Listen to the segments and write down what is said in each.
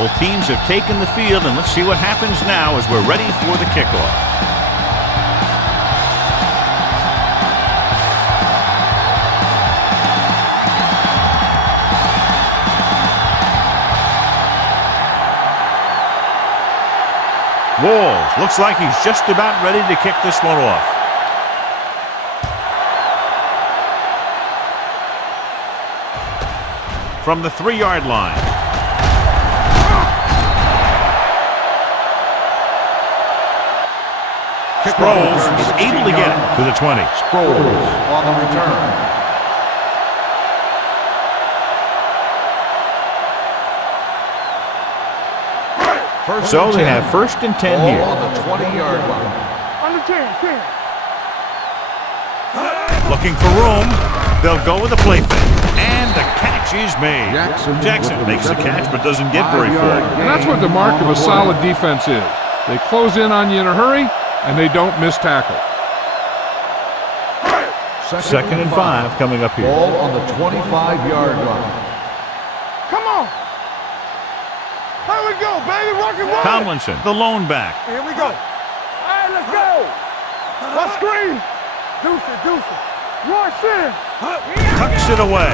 Both teams have taken the field, and let's see what happens now as we're ready for the kickoff. Walls looks like he's just about ready to kick this one off. From the 3-yard line. Sproles is able to get it to the 20. Sproles on the return. So they have 1st and 10 here. On the 20-yard line. On the 10. Looking for room. They'll go with a play fake. And the catch is made. Jackson makes the catch but doesn't get very far. And that's what the mark of a solid defense is. They close in on you in a hurry, and they don't miss tackle. 2nd and 5 coming up here. Ball on the 25-yard line. Come on. Here we go, baby. Rock and roll. Tomlinson, the lone back. Here we go. All right, let's go. Let's screen. Deuce it. Rush in. Tucks it away.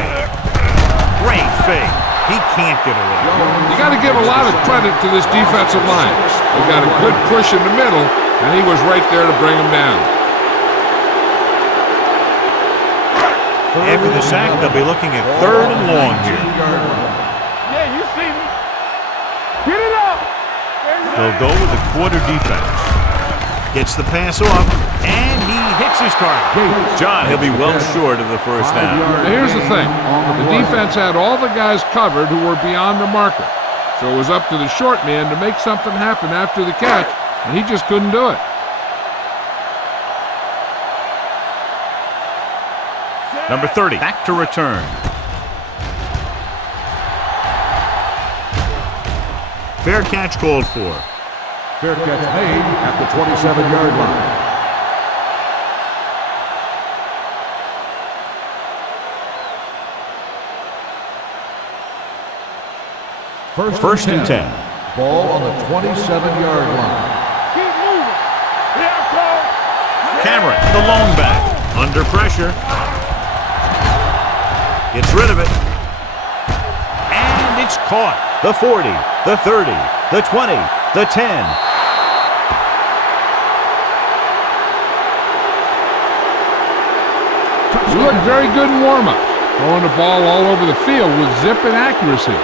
Great fake. He can't get away. You got to give a lot of credit to this defensive line. They got a good push in the middle, and he was right there to bring him down. After the sack, they'll be looking at 3rd and long here. Yeah, you see me. Get it up. They'll go with the quarter defense. Gets the pass off, and he hits his target. John, he'll be well short of the first down. Now here's the thing. The defense had all the guys covered who were beyond the marker. So it was up to the short man to make something happen after the catch, and he just couldn't do it. Number 30, back to return. Fair catch called for. Fair catch made at the 27-yard line. First and 10. Ball on the 27-yard line. Keep moving. Cameron, the lone back, under pressure. Gets rid of it. And it's caught. The 40, the 30, the 20, the 10. He looked very good in warm-up, throwing the ball all over the field with zip and accuracy.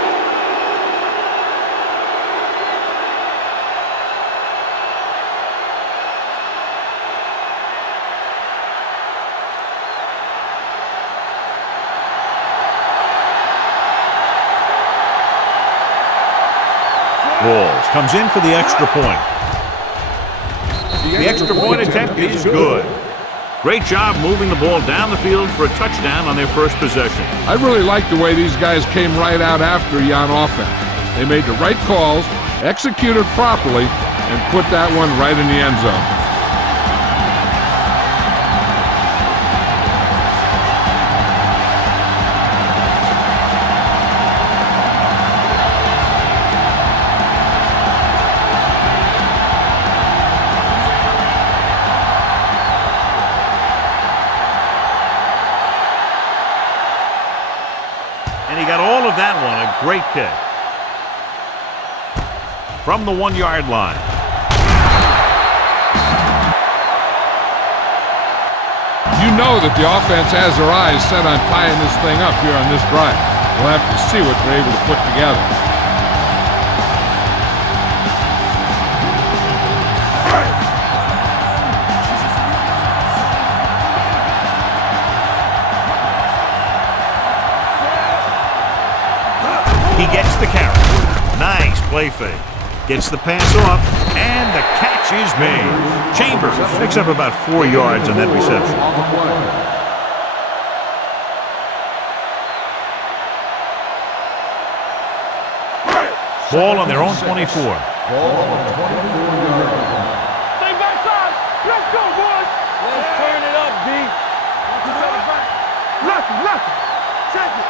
Walls comes in for the extra point. The extra point attempt is good. Great job moving the ball down the field for a touchdown on their first possession. I really like the way these guys came right out after you on offense. They made the right calls, executed properly, and put that one right in the end zone. And he got all of that one, a great kick. From the 1-yard line. You know that the offense has their eyes set on tying this thing up here on this drive. We'll have to see what they're able to put together. He gets the carry. Nice play fake. Gets the pass off, and the catch is made. Chambers picks up about 4 yards on that reception. Ball on their own 24. Ball on the 24-yard line. Stay backside. Let's go, boys. Let's turn it up, B. Lucky. Check it.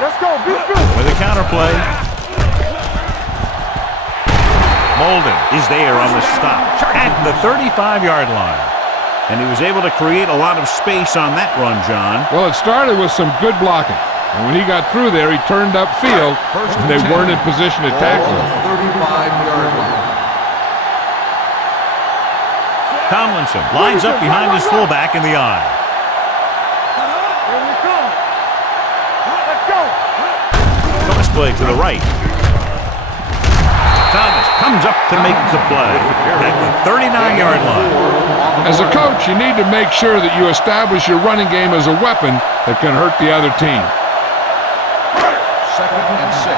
Let's go. Be good. With a counter play. Molden is there on the stop at the 35-yard line. And he was able to create a lot of space on that run, John. Well, it started with some good blocking. And when he got through there, he turned upfield, and they weren't in position to tackle him. 35-yard line. Tomlinson lines up behind his fullback in the eye. Here we come. Let's go. Toss play to the right. Thomas comes up to make the play at the 39-yard line. As a coach, you need to make sure that you establish your running game as a weapon that can hurt the other team. 2nd and 6.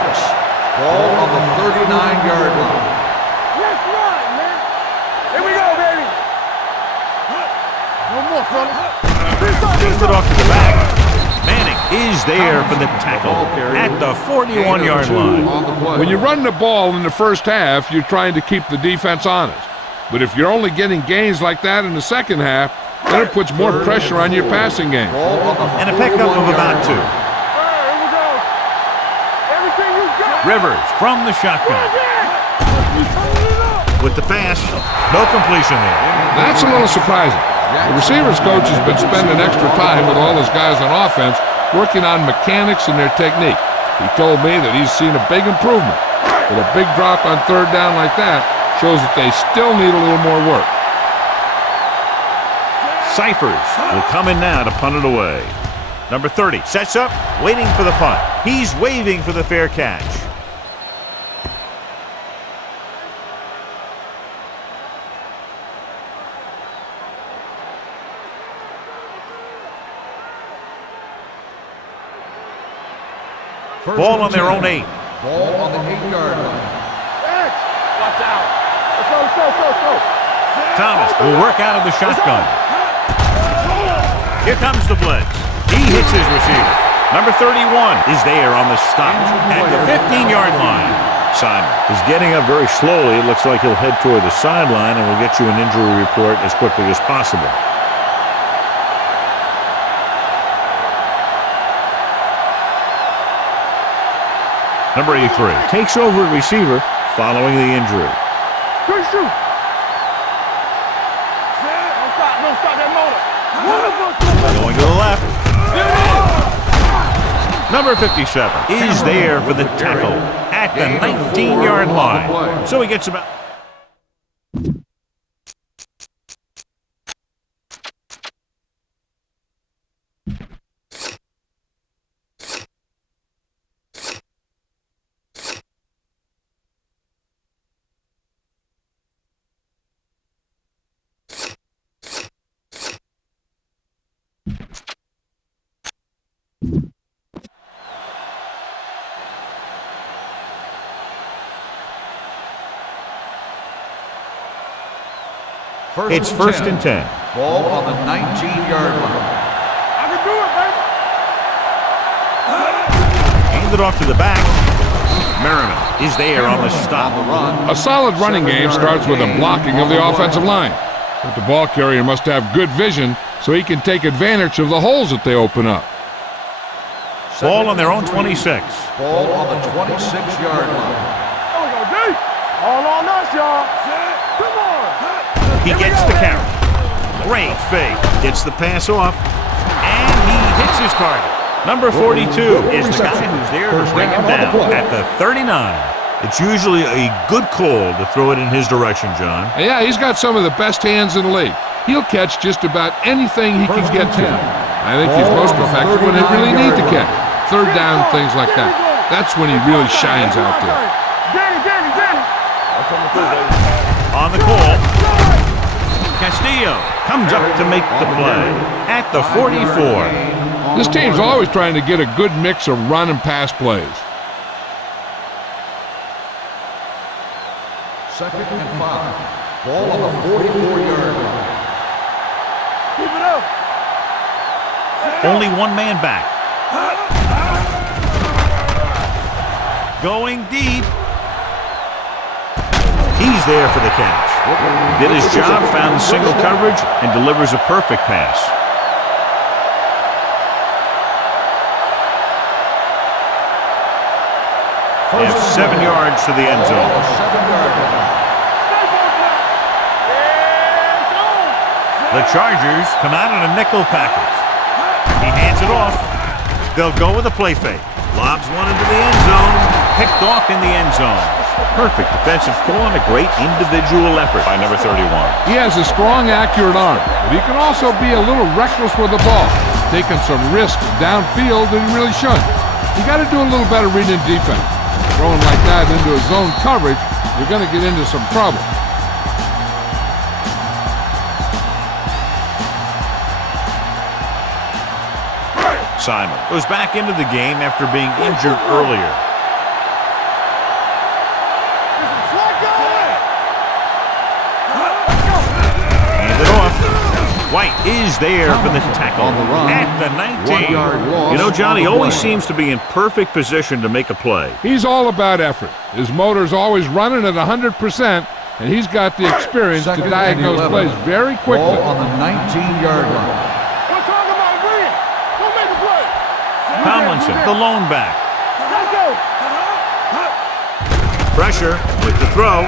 Ball on the 39-yard line. Let's run, man. Here we go, baby. No more, fellas. Hands it off to the back. Manning is there for the tackle at the 41-yard line. When you run the ball in the first half, you're trying to keep the defense honest. But if you're only getting gains like that in the second half, then it puts more pressure on your passing game. And a pickup of about 2. Here we go. Everything you got. Rivers from the shotgun. With the pass, no completion there. That's a little surprising. The receivers coach has been spending extra time with all his guys on offense working on mechanics and their technique. He told me that he's seen a big improvement. But a big drop on third down like that shows that they still need a little more work. Cyphers will come in now to punt it away. Number 30 sets up, waiting for the punt. He's waving for the fair catch. Ball on their own 8. Ball on the 8-yard line. Watch out. Let's go. Thomas will work out of the shotgun. Here comes the blitz. He hits his receiver. Number 31 is there on the stop at the 15-yard line. Simon is getting up very slowly. It looks like he'll head toward the sideline, and we'll get you an injury report as quickly as possible. Number 83 takes over at receiver following the injury. Quick shoot. Don't stop that motor. Going to the left. Number 57 is there for the tackle at the 19-yard line. So he gets about... It's first and 10. Ball on the 19-yard line. I can do it, baby. Hand it off to the back. Merriman is there on the stop. A solid running game starts with a blocking of the offensive line. But the ball carrier must have good vision so he can take advantage of the holes that they open up. Ball on their own 26. Ball on the 26-yard line. There we go, D. All on us, y'all. Come on. He gets the carry. Great fake. Gets the pass off. And he hits his target. Number 42 is the guy who's there to bring him down at the 39. It's usually a good call to throw it in his direction, John. Yeah, he's got some of the best hands in the league. He'll catch just about anything he can get to. I think he's most effective when they really need to catch. Third down, things like that. That's when he really shines out there. Danny. On the call, Castillo comes up to make the play at the 44. This team's always trying to get a good mix of run and pass plays. 2nd and 5. Ball on the 44-yard line. Keep it up. Only one man back. Going deep. He's there for the catch. Did his job, found the single coverage, and delivers a perfect pass. They have 7 yards to the end zone. 7-yard line. The Chargers come out in a nickel package. He hands it off. They'll go with a play fake. Lobs one into the end zone. Picked off in the end zone. Perfect defensive call and a great individual effort by number 31. He has a strong, accurate arm, but he can also be a little reckless with the ball, taking some risks downfield that he really shouldn't. You got to do a little better reading defense. Throwing like that into a zone coverage, you're going to get into some trouble. Simon goes back into the game after being injured earlier. Hand it off. White is there for the tackle at the 19. You know, Johnny always seems to be in perfect position to make a play. He's all about effort. His motor's always running at 100%, and he's got the experience to diagnose plays very quickly. Ball on the 19-yard line. Tomlinson, the lone back. Let's go. Pressure with the throw.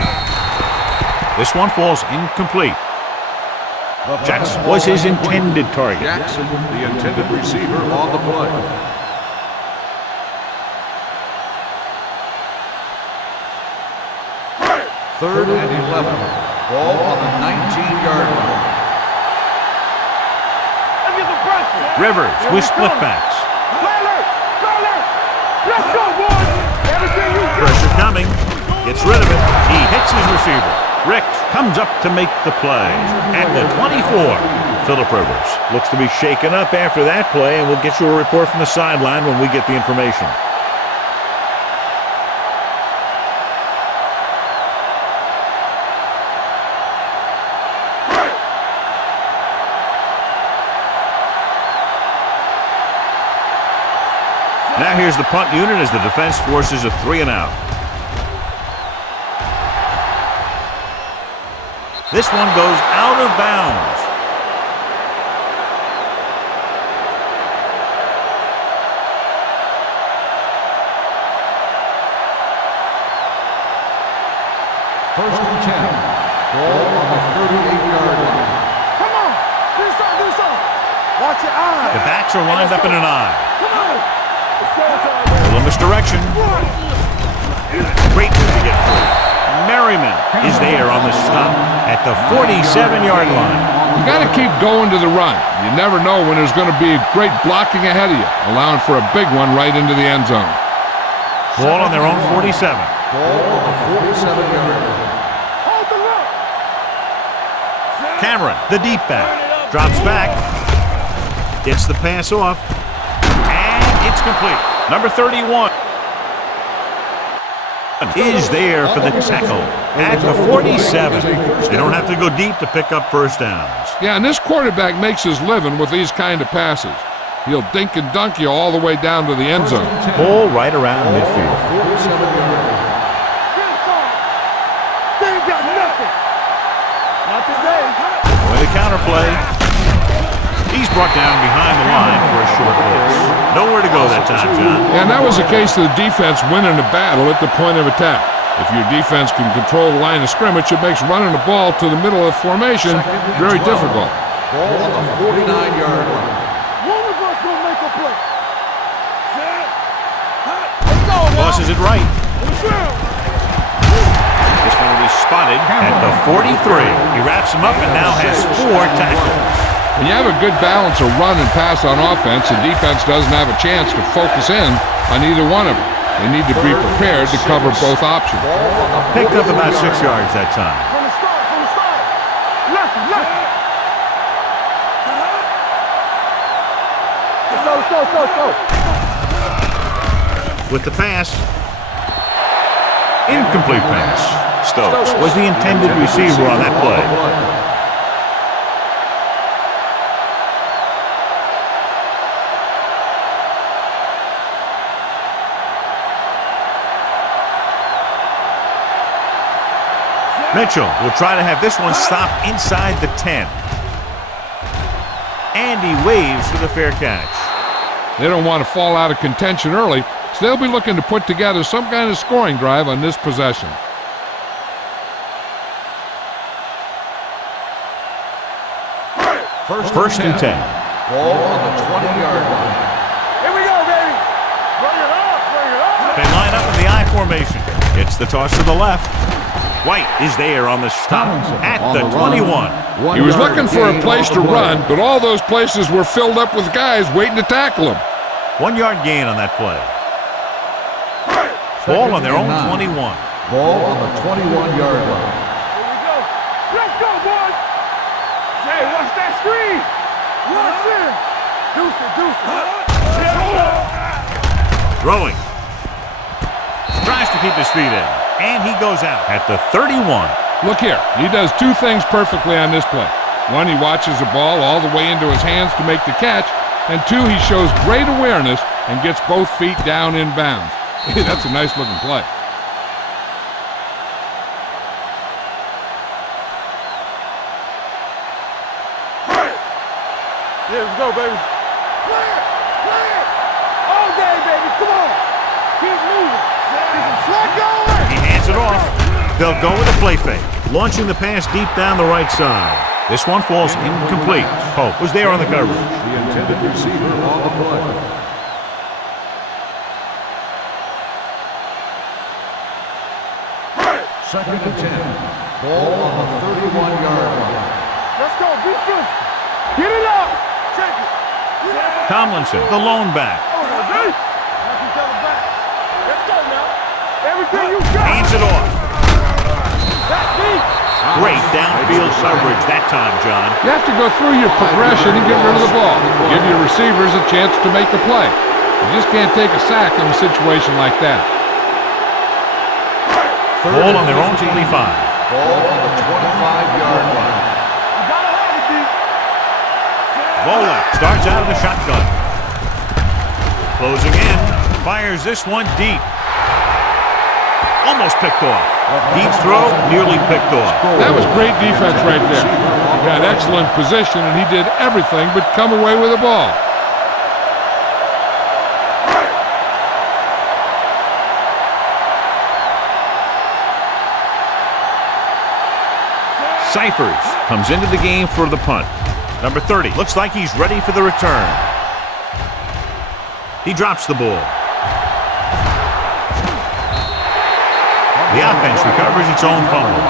This one falls incomplete. Jackson was his intended target. Jackson, the intended receiver on the play. Third and 11. Ball on the 19-yard line. Rivers with split backs. Let's go, boys! Everything you got. Pressure coming. Gets rid of it. He hits his receiver. Rick comes up to make the play. At the 24, Phillip Rivers looks to be shaken up after that play, and we'll get you a report from the sideline when we get the information. Now here's the punt unit as the defense forces a 3-and-out. This one goes out of bounds. First and 10. Ball on the 38-yard line. Come on. Do something. Watch your eyes. The backs are lined up in an eye. Come on. A little misdirection. Great move to get through. Merriman is there on the stop at the 47-yard line. You got to keep going to the run. You never know when there's going to be great blocking ahead of you, allowing for a big one right into the end zone. Ball on their own 47. Ball on the 47-yard line. Hold the look. Cameron, the deep back, drops back, gets the pass off, and it's complete. Number 31 is there for the tackle at the 47. They don't have to go deep to pick up first downs. Yeah, and this quarterback makes his living with these kind of passes. He'll dink and dunk you all the way down to the end zone. Ball right around midfield. 47-yard line. They ain't got nothing. Not today. With a counterplay. He's brought down behind the line for a short pass. Nowhere to go that time, John. And that was the case of the defense winning the battle at the point of attack. If your defense can control the line of scrimmage, it makes running the ball to the middle of the formation very difficult. Ball on the 49-yard line. One of us will make a play. Tosses it right. This one will be spotted at the 43. He wraps him up and now has 4 tackles. When you have a good balance of run and pass on offense, the defense doesn't have a chance to focus in on either one of them. They need to be prepared to cover both options. Picked up about 6 yards that time. From the start. Left. Let's go. With the pass. Incomplete pass. Stokes was the intended receiver on that play. Mitchell will try to have this one stop inside the 10. And he waves for the fair catch. They don't want to fall out of contention early, so they'll be looking to put together some kind of scoring drive on this possession. First and 10. Ball on the 20-yard line. Here we go, baby. Bring it up, bring it up. They line up in the I formation. It's the toss to the left. White is there on the stop at the 21. He was looking for a place to run, but all those places were filled up with guys waiting to tackle him. 1 yard gain on that play. Ball on their own 21. Ball on the 21-yard line. Here we go. Let's go, boys. Hey, watch that screen. Watch it. Deuce it. Throwing. Tries to keep his feet in. And he goes out at the 31. Look here, he does two things perfectly on this play. One, he watches the ball all the way into his hands to make the catch, and two, he shows great awareness and gets both feet down in bounds. That's a nice looking play. Yeah, let's go, baby. Play it. All day, baby. Come on. Keep moving. Slug going. He hands it off. They'll go with a play fake. Launching the pass deep down the right side. This one falls incomplete. Pope was there on the coverage. The intended receiver on the play. Second and 10. Ball on the 31-yard line. Let's go. Be good. Get it up. Check it. Tomlinson, the lone back. Let's go now. Everything you got. Hands it off. That deep. Great downfield coverage that time, John. You have to go through your progression and get rid of the ball. Give your receivers a chance to make a play. You just can't take a sack in a situation like that. Ball on their own 25. Ball on the 25-yard line. You gotta have it deep. Vola starts out of the shotgun. Closing in. Fires this one deep. Almost picked off. Deep throw, nearly picked off. That was great defense right there. He had excellent position, and he did everything but come away with the ball. Cyphers comes into the game for the punt. Number 30 looks like he's ready for the return. He drops the ball. The offense recovers its own fumble.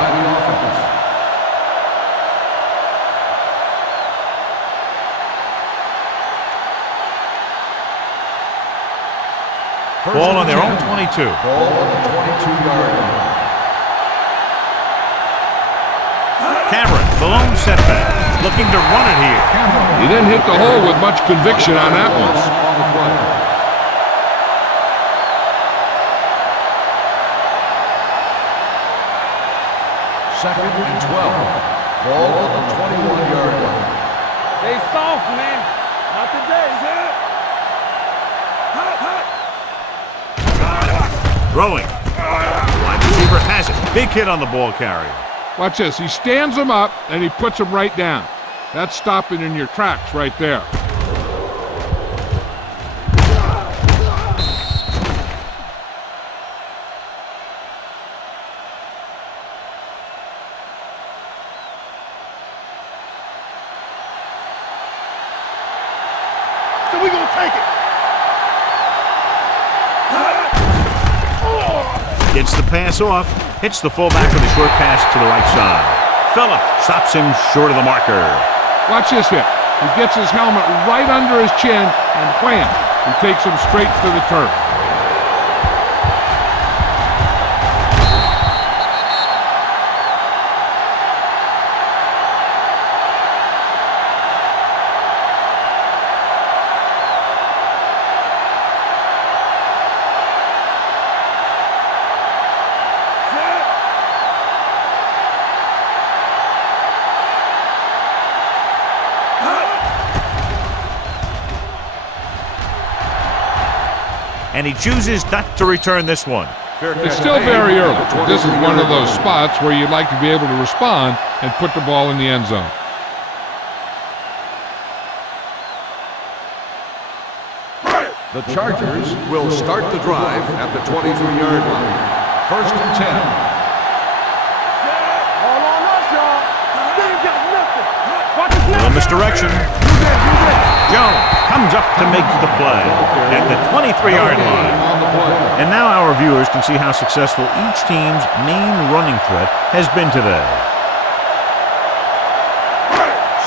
Ball on their own 22. Ball on the 22-yard line. Cameron, the lone setback, looking to run it here. He didn't hit the hole with much conviction on that one. On the play. Second and 12. Ball on the 21-yard line. They soft, man. Not today. Throwing. Wide receiver has it. Big hit on the ball carrier. Watch this. He stands him up, and he puts him right down. That's stopping in your tracks right there. So we gonna take it. Gets the pass off. Hits the fullback with a short pass to the right side. Phillips stops him short of the marker. Watch this hit. He gets his helmet right under his chin, and wham! He takes him straight to the turf. And he chooses not to return this one. It's still very early. This is one of those spots where you'd like to be able to respond and put the ball in the end zone. The Chargers will start the drive at the 23-yard line. First and 10. All on us, y'all. They ain't got nothing. Watch it The now. misdirection. Jones comes up to make the play at the 23-yard line. And now our viewers can see how successful each team's main running threat has been today.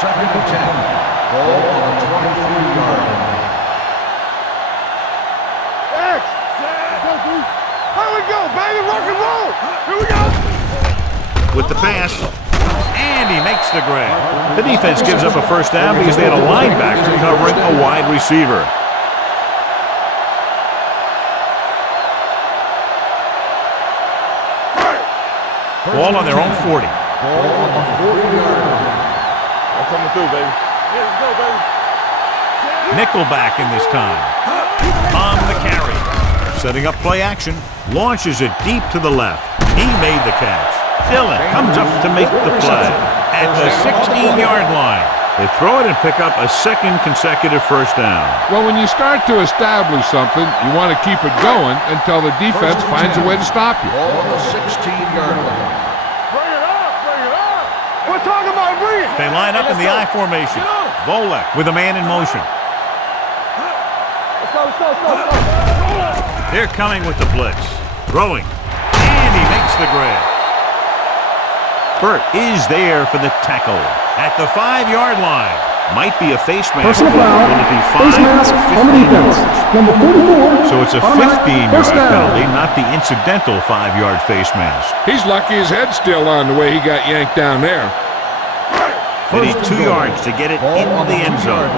2nd and 10. Ball on the 23-yard line. Here we go, baby, rock and roll. Here we go. With the pass, and he makes the grab. The defense gives up a first down because they had a linebacker covering a wide receiver. Ball on their own 40. Ball on the 40-yard line. I'm coming through, baby. Yeah, let's go, baby. Nickelback in this time. On the carry. Setting up play action. Launches it deep to the left. He made the catch. Dillon comes up to make the play at the 16-yard line. They throw it and pick up a second consecutive first down. Well, when you start to establish something, you want to keep it going until the defense finds a way to stop you. Ball on the 16-yard line. Bring it up, bring it up. We're talking about bring it. They line up in the I formation. Volek with a man in motion. Let's go, let's go, let's go, let's go. They're coming with the blitz. Throwing. And he makes the grab. Burt is there for the tackle at the 5-yard line. Might be a face mask. Personal foul. Will it be Face 5 mask or on the 15 defense. yards? Number 44. So it's a automatic 15-yard first down. penalty, not the incidental 5-yard face mask. He's lucky his head's still on the way he got yanked down there. They need 2 yards to get it Ball into on the end zone.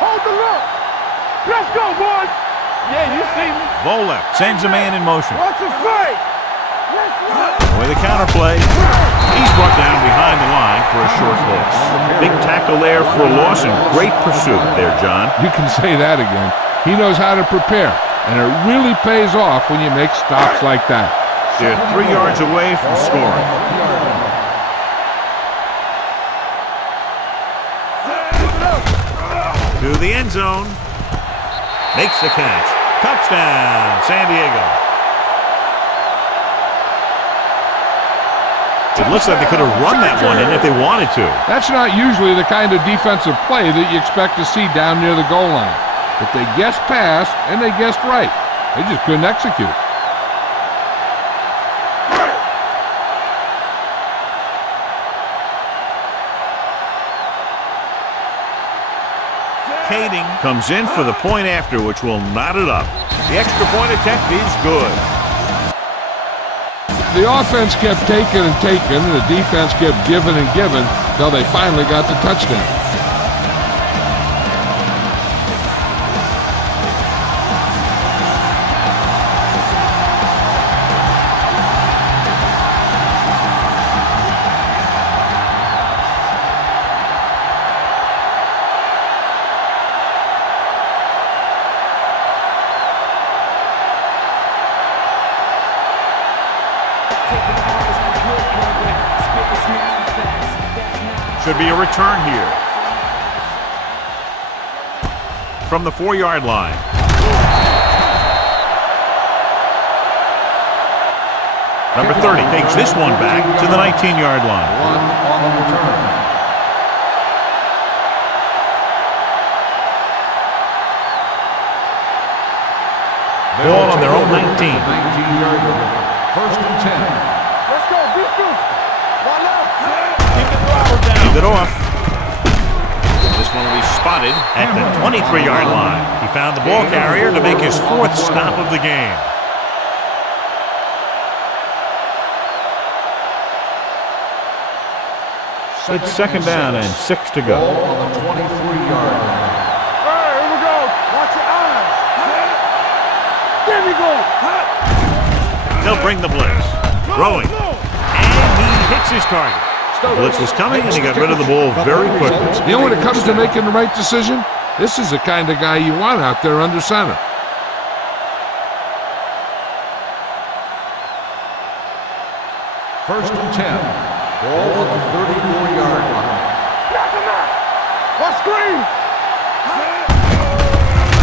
Hold the look. Let's go, boys. Yeah, you see me. Volek sends a man in motion. What's the fake? Let's go. With a counterplay, he's brought down behind the line for a short loss. Big tackle there for a loss and great pursuit there, John. You can say that again. He knows how to prepare, and it really pays off when you make stops like that. They're 3 yards away from scoring. To the end zone. Makes the catch. Touchdown, San Diego. It looks like they could have run that one in if they wanted to. That's not usually the kind of defensive play that you expect to see down near the goal line. But they guessed pass, and they guessed right. They just couldn't execute. Kading comes in for the point after, which will knot it up. The extra point attempt is good. The offense kept taking and taking, and the defense kept giving and giving until they finally got the touchdown. Should be a return here. From the 4-yard line. Number 30 takes this one back to the 19-yard line. 1 on the return. Ball on their own 19. 19-yard line. 1st and 10. Let's go, defense. One left. Keep it off. This one will be spotted at the 23-yard line. He found the ball carrier to make his 4th stop of the game. It's 2nd down and 6 to go. Ball on the 23-yard line. All right, here we go. Watch your eyes. There we go. They'll bring the blitz. Throwing. And he hits his target. The blitz was coming, and he got rid of the ball very quickly. You know, when it comes to making the right decision, this is the kind of guy you want out there under center. First and 10. Ball on the 34-yard line. Knock him out. What screen?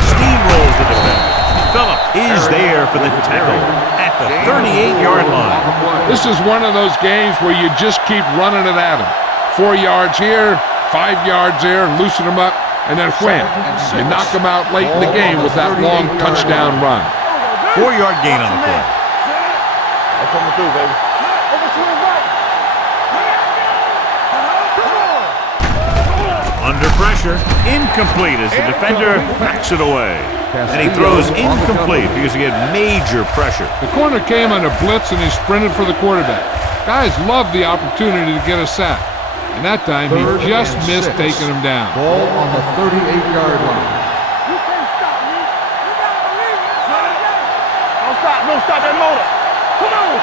Steamrolls the defender. Phillip is there for the tackle at the 38-yard line. This is one of those games where you just keep running it at him. 4 yards here, 5 yards there and loosen them up, and then wham, you knock them out late in the game with that long touchdown run. 4-yard gain on the play. I'm coming through, baby. Under pressure, incomplete as the defender backs it away. And he throws incomplete because he had major pressure. The corner came on a blitz and he sprinted for the quarterback. Guys love the opportunity to get a sack. And that time he just missed taking him down. Ball on the 38-yard line. You can't stop me. You gotta believe me. Don't stop that motor. Come on.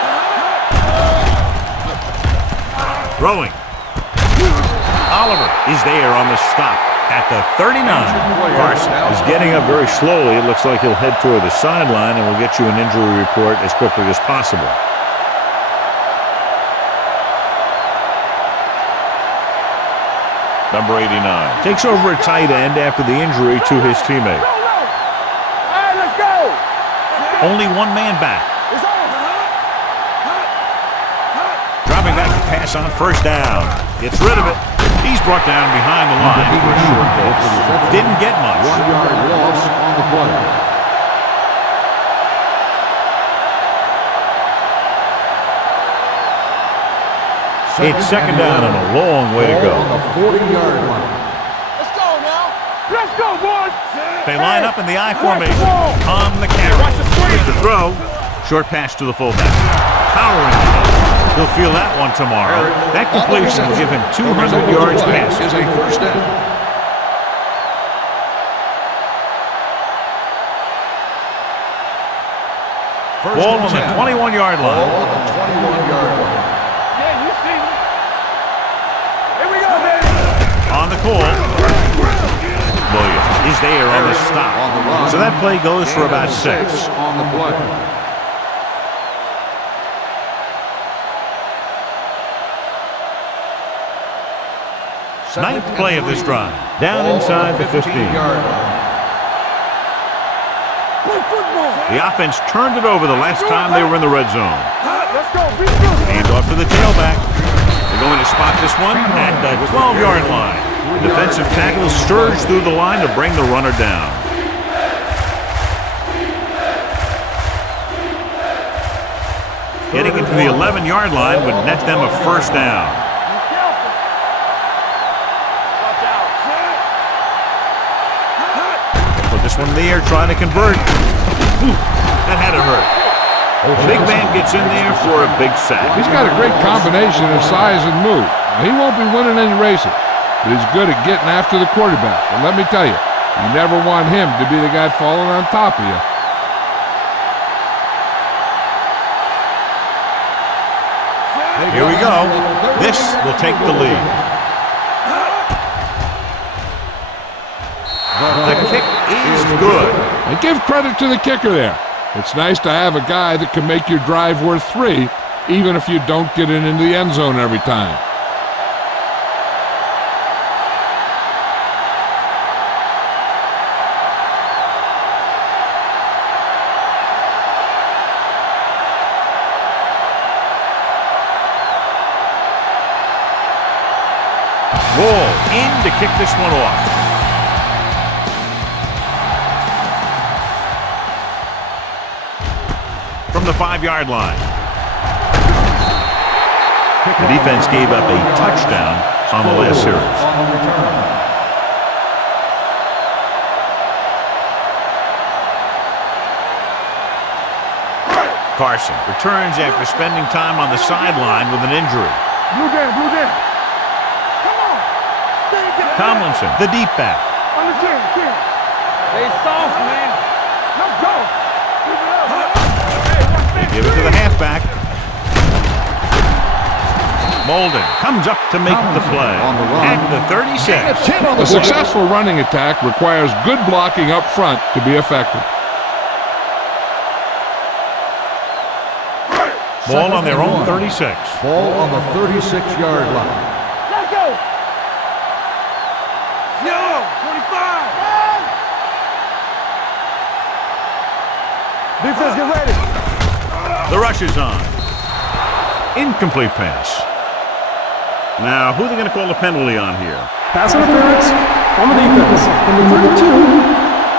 Throwing. Oliver is there on the stop at the 39. Carson is getting up very slowly. It looks like he'll head toward the sideline, and we'll get you an injury report as quickly as possible. Number 89 takes over a tight end after the injury to his teammate. All right, let's go. Only one man back. It's on. Dropping back to pass on first down. Gets rid of it. He's brought down behind the line for a short pass. Didn't get much. 1-yard loss on the play. It's second down and a long way to go. On the 40-yard line. Let's go now. Let's go, boys. They line up in the I formation on the carry. With the throw, short pass to the fullback. Powering. He'll feel that one tomorrow. That completion will give him 200 yards passing. Is a first down. Ball on the 21-yard line. Ball on the 21-yard line. Yeah, you see me. Here we go, baby. On the call. Williams is there on the stop. So that play goes for about 6. On the play. Ninth play of this drive. Down inside the 15. The offense turned it over the last time they were in the red zone. Let's go. Hand off to the tailback. They're going to spot this one at the 12-yard line. The defensive tackle surged through the line to bring the runner down. Getting into the 11-yard line would net them a first down. This one in the air trying to convert. Ooh, that had to hurt. The big man gets in there for a big sack. He's got a great combination of size and move. He won't be winning any races, but he's good at getting after the quarterback. And let me tell you, you never want him to be the guy falling on top of you. Here we go. This will take the lead. The kick is good. And give credit to the kicker there. It's nice to have a guy that can make your drive worth 3, even if you don't get it into the end zone every time. Wall in to kick this one off. From the 5-yard line. The defense gave up a touchdown on the last series. Carson returns after spending time on the sideline with an injury. Blue down. Come on. Tomlinson, the deep back. On the chin. Stay soft, man. Let's go. Keep it up. Give it to the halfback. Molden comes up to make the play at the 36. A successful running attack requires good blocking up front to be effective. Ball on their own 36. Ball on the 36-yard line. Let's go. 25. Defense, get ready. The rush is on. Incomplete pass. Now, who are they going to call the penalty on here? Pass interference on the defense. Number 32.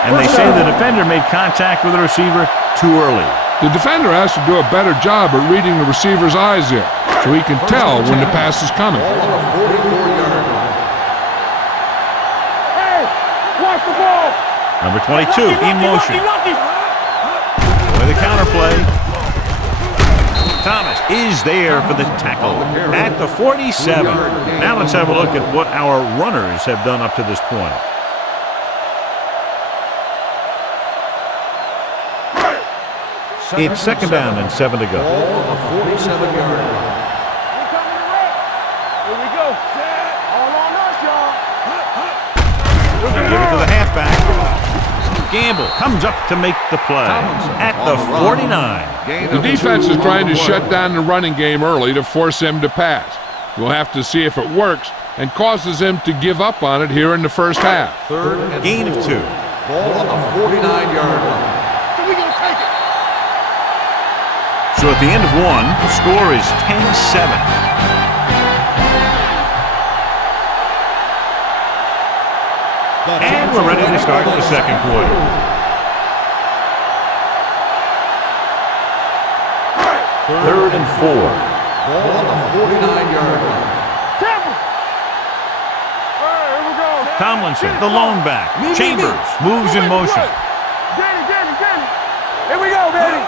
And they say the defender made contact with the receiver too early. The defender has to do a better job at reading the receiver's eyes there, so he can tell when the pass is coming. Ball on the 44-yard line. Hey, watch the ball. Number 22 in motion. With a counter play. Thomas is there for the tackle at the 47. Now let's have a look at what our runners have done up to this point. It's second down and 7 to go. Ball on the 47-yard line. We're coming to wreck. Here we go. All on us, y'all. Give it to the halfback. Gamble comes up to make the play at the 49. The defense is trying to shut down the running game early to force him to pass. We'll have to see if it works and causes him to give up on it here in the first half. Third and Gain of 2. Ball on the 49-yard line. So we gonna take it. So at the end of 1, the score is 10-7. And we're ready to start the second quarter. Third and 4. Ball on the 49-yard line. Temple. All right, here we go. Tomlinson, the lone back. Chambers moves in motion. Get it. Here we go, baby.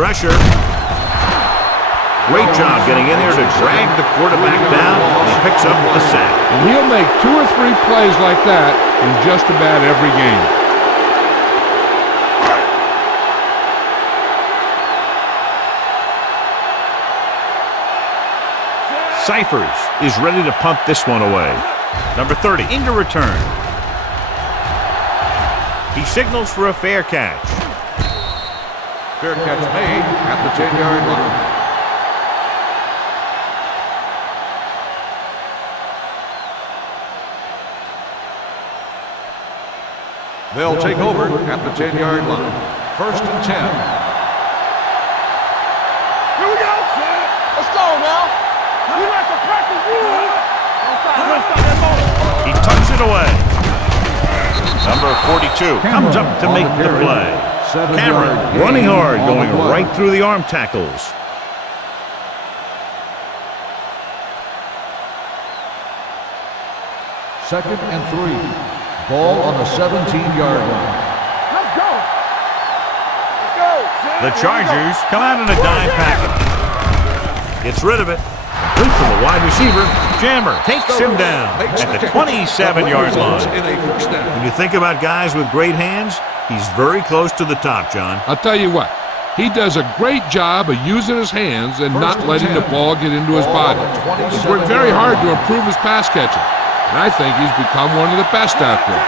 Pressure. Great job getting in there to drag the quarterback down. He picks up the sack. And he'll make 2 or 3 plays like that in just about every game. Cyphers is ready to punt this one away. Number 30 into return. He signals for a fair catch. Fair catch made at the 10-yard line. They'll take over at the 10-yard line. First and 10. Here we go. Let's go now. We like to practice rules. Don't stop that ball. He tucks it away. Number 42 comes up to make the play. Cameron running hard, going right through the arm tackles. Second and 3. Ball on the 17-yard line. Let's go. The Chargers come out in a dime package. Gets rid of it. Complete from the wide receiver. Jammer takes him down at the 27-yard line. When you think about guys with great hands, he's very close to the top, John. I'll tell you what, he does a great job of using his hands and not letting the ball get into his body. He's worked very hard to improve his pass catching, and I think he's become one of the best out there.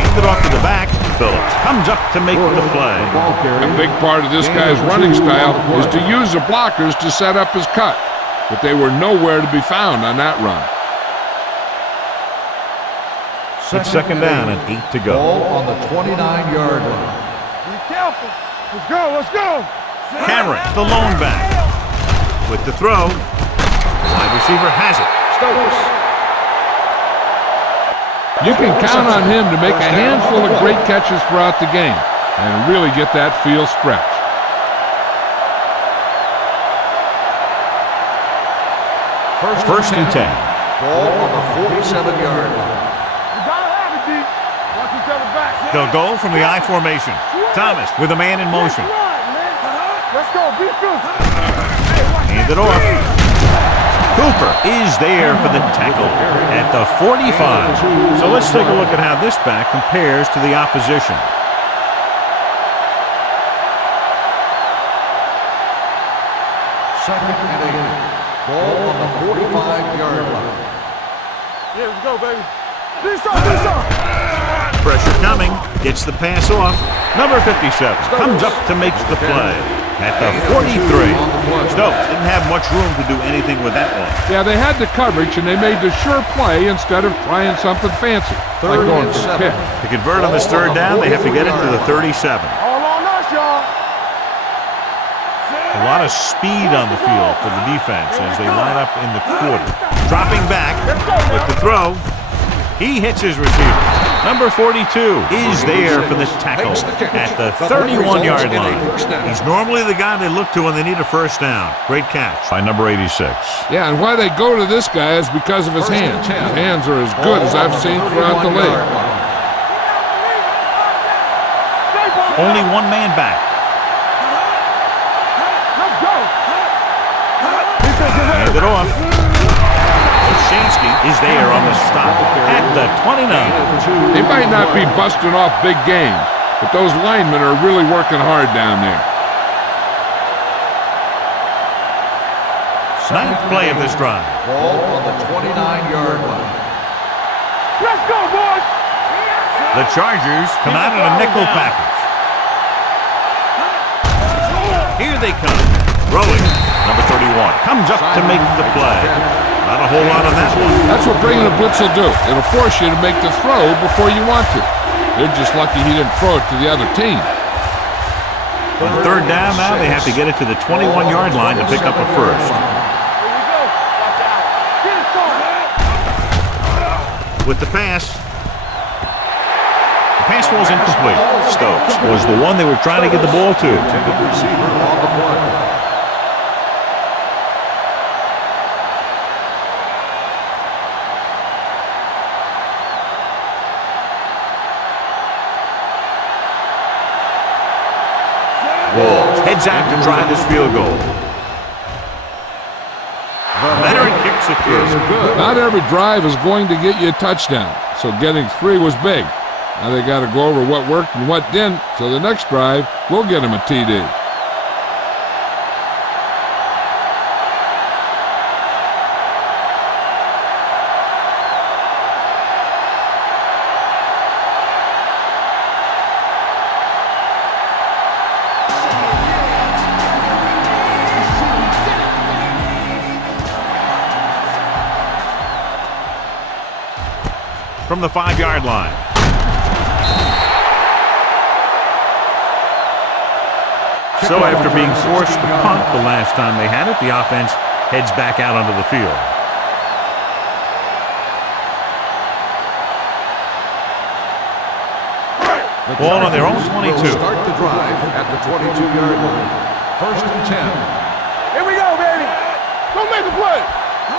Hand it off to the back. Phillips comes up to make the play. A big part of this guy's running style is to use the blockers to set up his cut, but they were nowhere to be found on that run. It's second down and 8 to go. Ball on the 29-yard line. Be careful. Let's go. Cameron, the lone back. With the throw, the wide receiver has it. Stokes. You can count on him to make a handful of great catches throughout the game and really get that field stretch. First and 10. Ball on the 47-yard line. We gotta have it, D. Watch each other back. They'll go from the I formation. Thomas with a man in motion. Let's go. Be good. Hand it off. Cooper is there for the tackle at the 45. So let's take a look at how this back compares to the opposition. Second and 8. Ball on the 45-yard line. Yeah, let's go, baby. Do something. Pressure coming. Gets the pass off. Number 57 comes up to make the play at the 43. Stokes didn't have much room to do anything with that one. Yeah, they had the coverage, and they made the sure play instead of trying something fancy, like going for the pick. To convert on this third down, they have to get it to the 37. All on us, y'all. A lot of speed on the field for the defense as they line up in the quarter. Dropping back with the throw. He hits his receiver. Number 42 is there for the tackle at the 31-yard line. He's normally the guy they look to when they need a first down. Great catch by number 86. Yeah, and why they go to this guy is because of his hands. His hands are as good as I've seen throughout the league. Only one man back. Hand it off. Shansky is there on the stop at the 29. They might not be busting off big games, but those linemen are really working hard down there. Ninth play of this drive. Ball on the 29-yard line. Let's go, boys! The Chargers come out in a nickel package. Here they come. Rolling. Number 31 comes up to make the play. Not a whole lot on that one. That's what bringing a blitz will do. It'll force you to make the throw before you want to. They're just lucky he didn't throw it to the other team. On third down now, they have to get it to the 21-yard line to pick up a first. With the pass. The pass was incomplete. Stokes was the one they were trying to get the ball to. Receiver on the play. Heads out to try this field goal. Leonard kicks it through. Not every drive is going to get you a touchdown, so getting 3 was big. Now they got to go over what worked and what didn't, so the next drive will get him a TD. From the 5-yard line. So after being forced to punt the last time they had it, the offense heads back out onto the field. Ball on their own 22. Start the drive at the 22-yard line. First and 10. Here we go, baby. Don't make a play.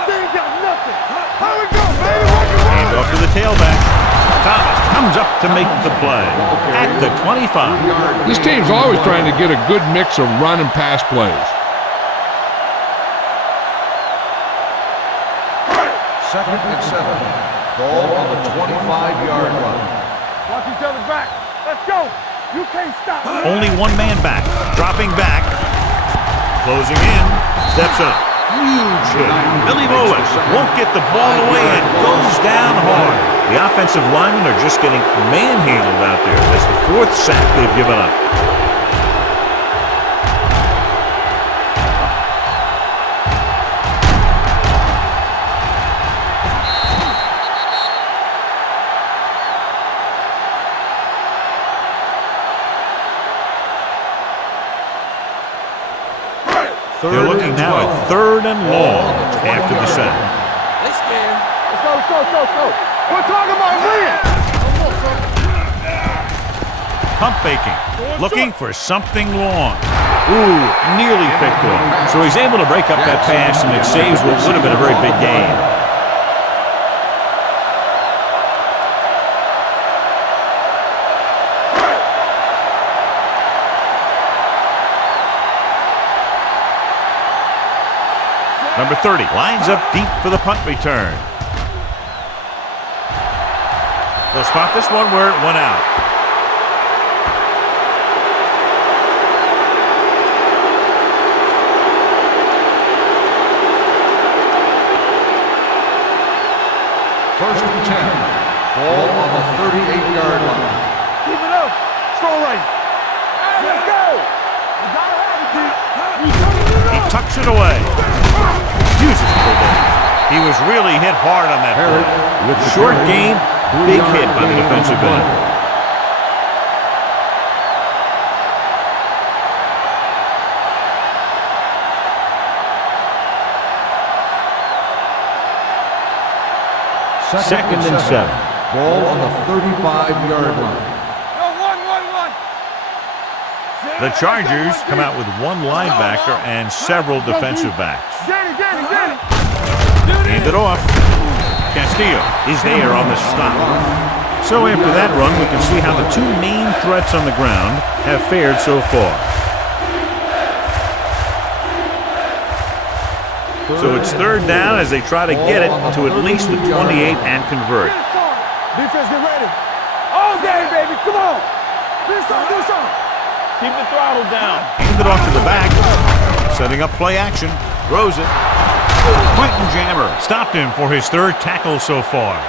They ain't got nothing. How we go, baby? Hand off to the tailback. Thomas comes up to make the play at the 25. This team's always trying to get a good mix of run and pass plays. Second and 7. Ball on the 25-yard line. Watch each other's back. Let's go. You can't stop. Only one man back. Dropping back. Closing in. Steps up. Huge hit. Billy Mullen won't get the ball away and goes down hard. The offensive linemen are just getting manhandled out there. That's the 4th sack they've given up. They're looking now at 3rd and long after the sack. Let's go. We're talking about win. Pump faking, looking for something long. Ooh, nearly picked off. So he's able to break up that pass, and it saves what would have been a very big gain. Number 30 lines up deep for the punt return. They'll spot this one where it went out. First and 10. Ball on the 38-yard line. Keep it up. Strong right. Let's go. You gotta have it, He tucks it away. Beautiful day. He was really hit hard on that play. With short gain, big hit by the defensive end. Second and 7. Ball on the 35-yard line. The Chargers come out with one linebacker and several defensive backs. Hand it off. Castillo is there on the stop. So after that run, we can see how the two main threats on the ground have fared so far. So it's third down as they try to get it to at least the 28 and convert. Defense, get ready. All day, baby. Come on. Do something. Keep the throttle down. Hand it off to the back. Setting up play action. Throws it. Quentin Jammer stopped him for his third tackle so far.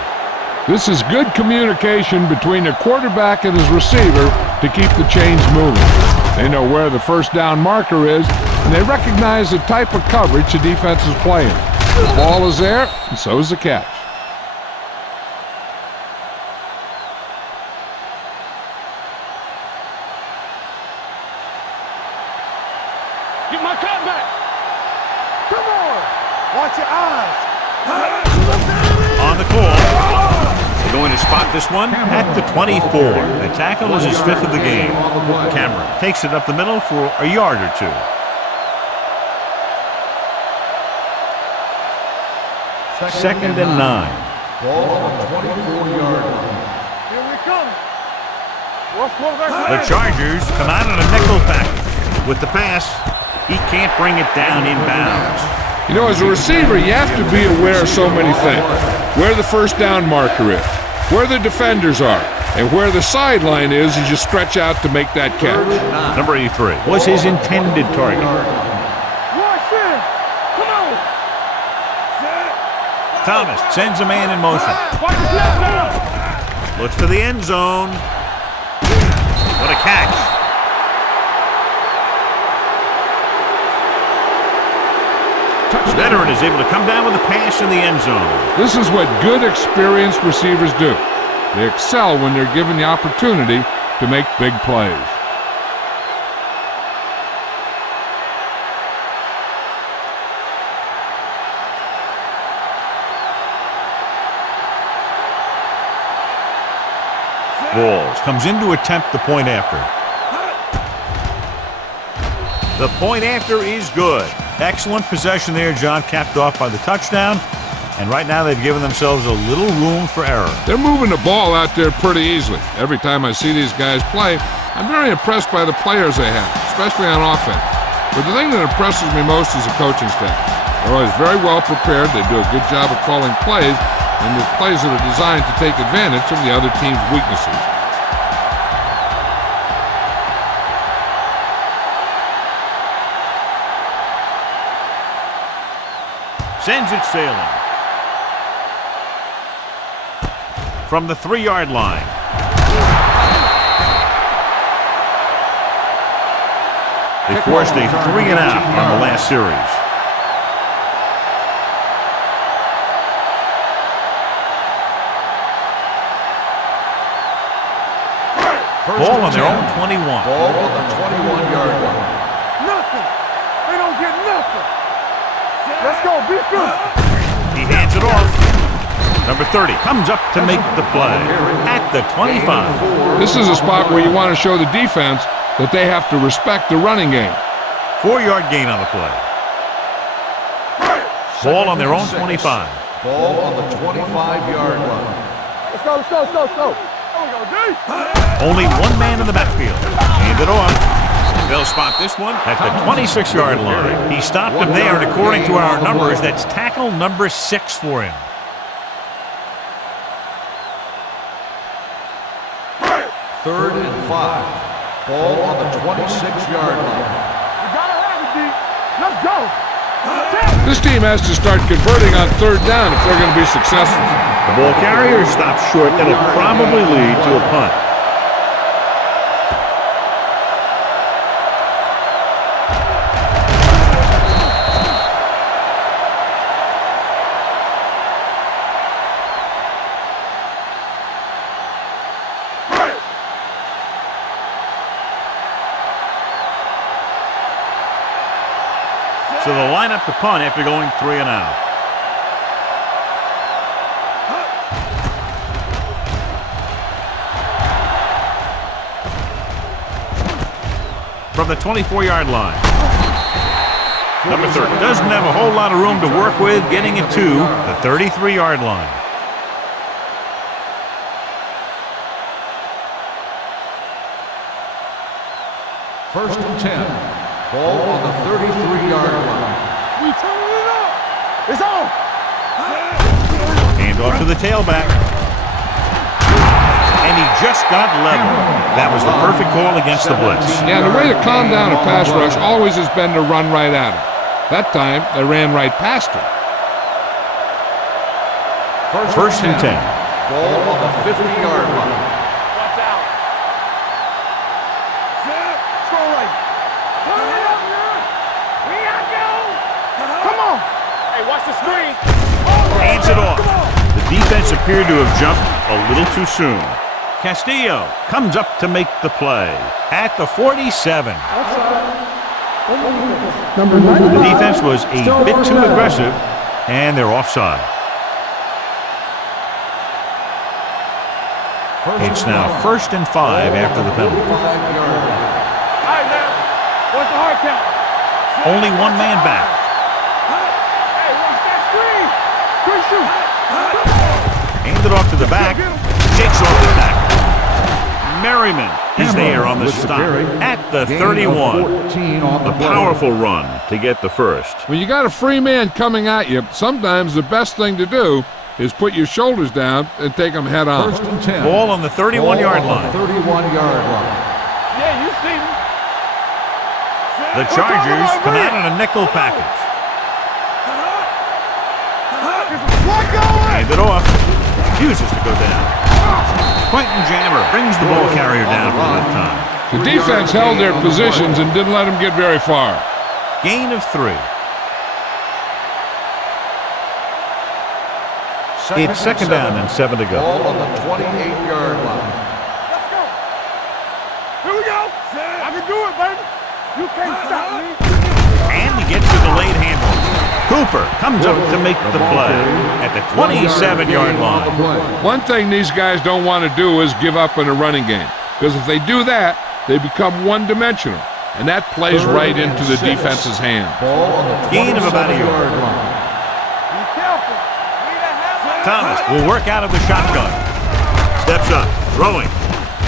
This is good communication between the quarterback and his receiver to keep the chains moving. They know where the first down marker is, and they recognize the type of coverage the defense is playing. The ball is there, and so is the catch. Get my cut back. Come on. Watch your eyes. On the call. They're going to spot this one at the 24. The tackle is his fifth of the game. Cameron takes it up the middle for a yard or two. Second and 9. Ball on the 24-yard line. Here we come. The Chargers come out in a nickel package. With the pass, he can't bring it down inbounds. You know, as a receiver, you have to be aware of so many things. Where the first down marker is, where the defenders are, and where the sideline is as you stretch out to make that catch. Number 83 was his intended target. Thomas sends a man in motion. Looks to the end zone. What a catch. Veteran is able to come down with a pass in the end zone. This is what good, experienced receivers do. They excel when they're given the opportunity to make big plays. Balls comes in to attempt the point after. The point after is good. Excellent possession there, John, capped off by the touchdown. And right now they've given themselves a little room for error. They're moving the ball out there pretty easily. Every time I see these guys play, I'm very impressed by the players they have, especially on offense. But the thing that impresses me most is the coaching staff. They're always very well prepared. They do a good job of calling plays, and the plays that are designed to take advantage of the other team's weaknesses. Sends it sailing. From the 3-yard line. They forced a 3-and-out on the last series. Ball on their own 21. Ball on the 21-yard line. Nothing. They don't get nothing. Let's go. Be good. He hands it off. Number 30 comes up to make the play at the 25. This is a spot where you want to show the defense that they have to respect the running game. 4-yard gain on the play. Ball on their own 25. Ball on the 25-yard line. Let's go. There we go, D. Only one man in the backfield. Hand it off. They'll spot this one at the 26-yard line. He stopped him there, and according to our numbers, that's tackle number 6 for him. Third and 5. Ball on the 26-yard line. We gotta have it, D. Let's go. This team has to start converting on third down if they're going to be successful. The ball carrier stops short. That'll probably lead to a punt. So they'll line up the punt after going 3-and-out. from the 24-yard line. Number 30 doesn't have a whole lot of room to work with, getting it to the 33-yard line. First and 10. Ball on the 33-yard line. We turning it up. It's on. Hand off to the tailback. And he just got level. That was the perfect call against the blitz. Yeah, the way to calm down a pass rush always has been to run right at him. That time, they ran right past him. First and 10. Ball on the 50-yard line. Watch out. Strong right. Turn it up, man. We got go. Come on. Hey, watch the screen. Hands it off. The defense appeared to have jumped a little too soon. Castillo comes up to make the play at the 47. Number 95. The defense was a bit too aggressive, and they're offside. It's now 1st and 5 after the penalty. All right, now. What's the hard count? Only one man back. Hey, watch that screen. Quick shoot. Hand it off to the back. Shakes off the tackle. Merriman is there on the stop at the 31. A powerful run to get the first. When you got a free man coming at you, sometimes the best thing to do is put your shoulders down and take them head on. First and 10. Ball on the 31-yard line. 31-yard line. Yeah, you see me. The Chargers come out in a nickel package. Hand it off. Refuses to go down. Quentin Jammer brings the ball carrier down for that time. The defense held their positions and didn't let them get very far. Gain of 3. It's second down and 7 to go. Ball on the 28-yard line. Let's go. Here we go. I can do it, baby. You can't stop me. And he gets a delayed handoff. Cooper comes up to make the play at the 27-yard line. One thing these guys don't want to do is give up in a running game, because if they do that, they become one-dimensional, and that plays right into the defense's hand. Ball on the Gain of about a yard. line. Be careful. Thomas will work out of the shotgun. Steps up, throwing.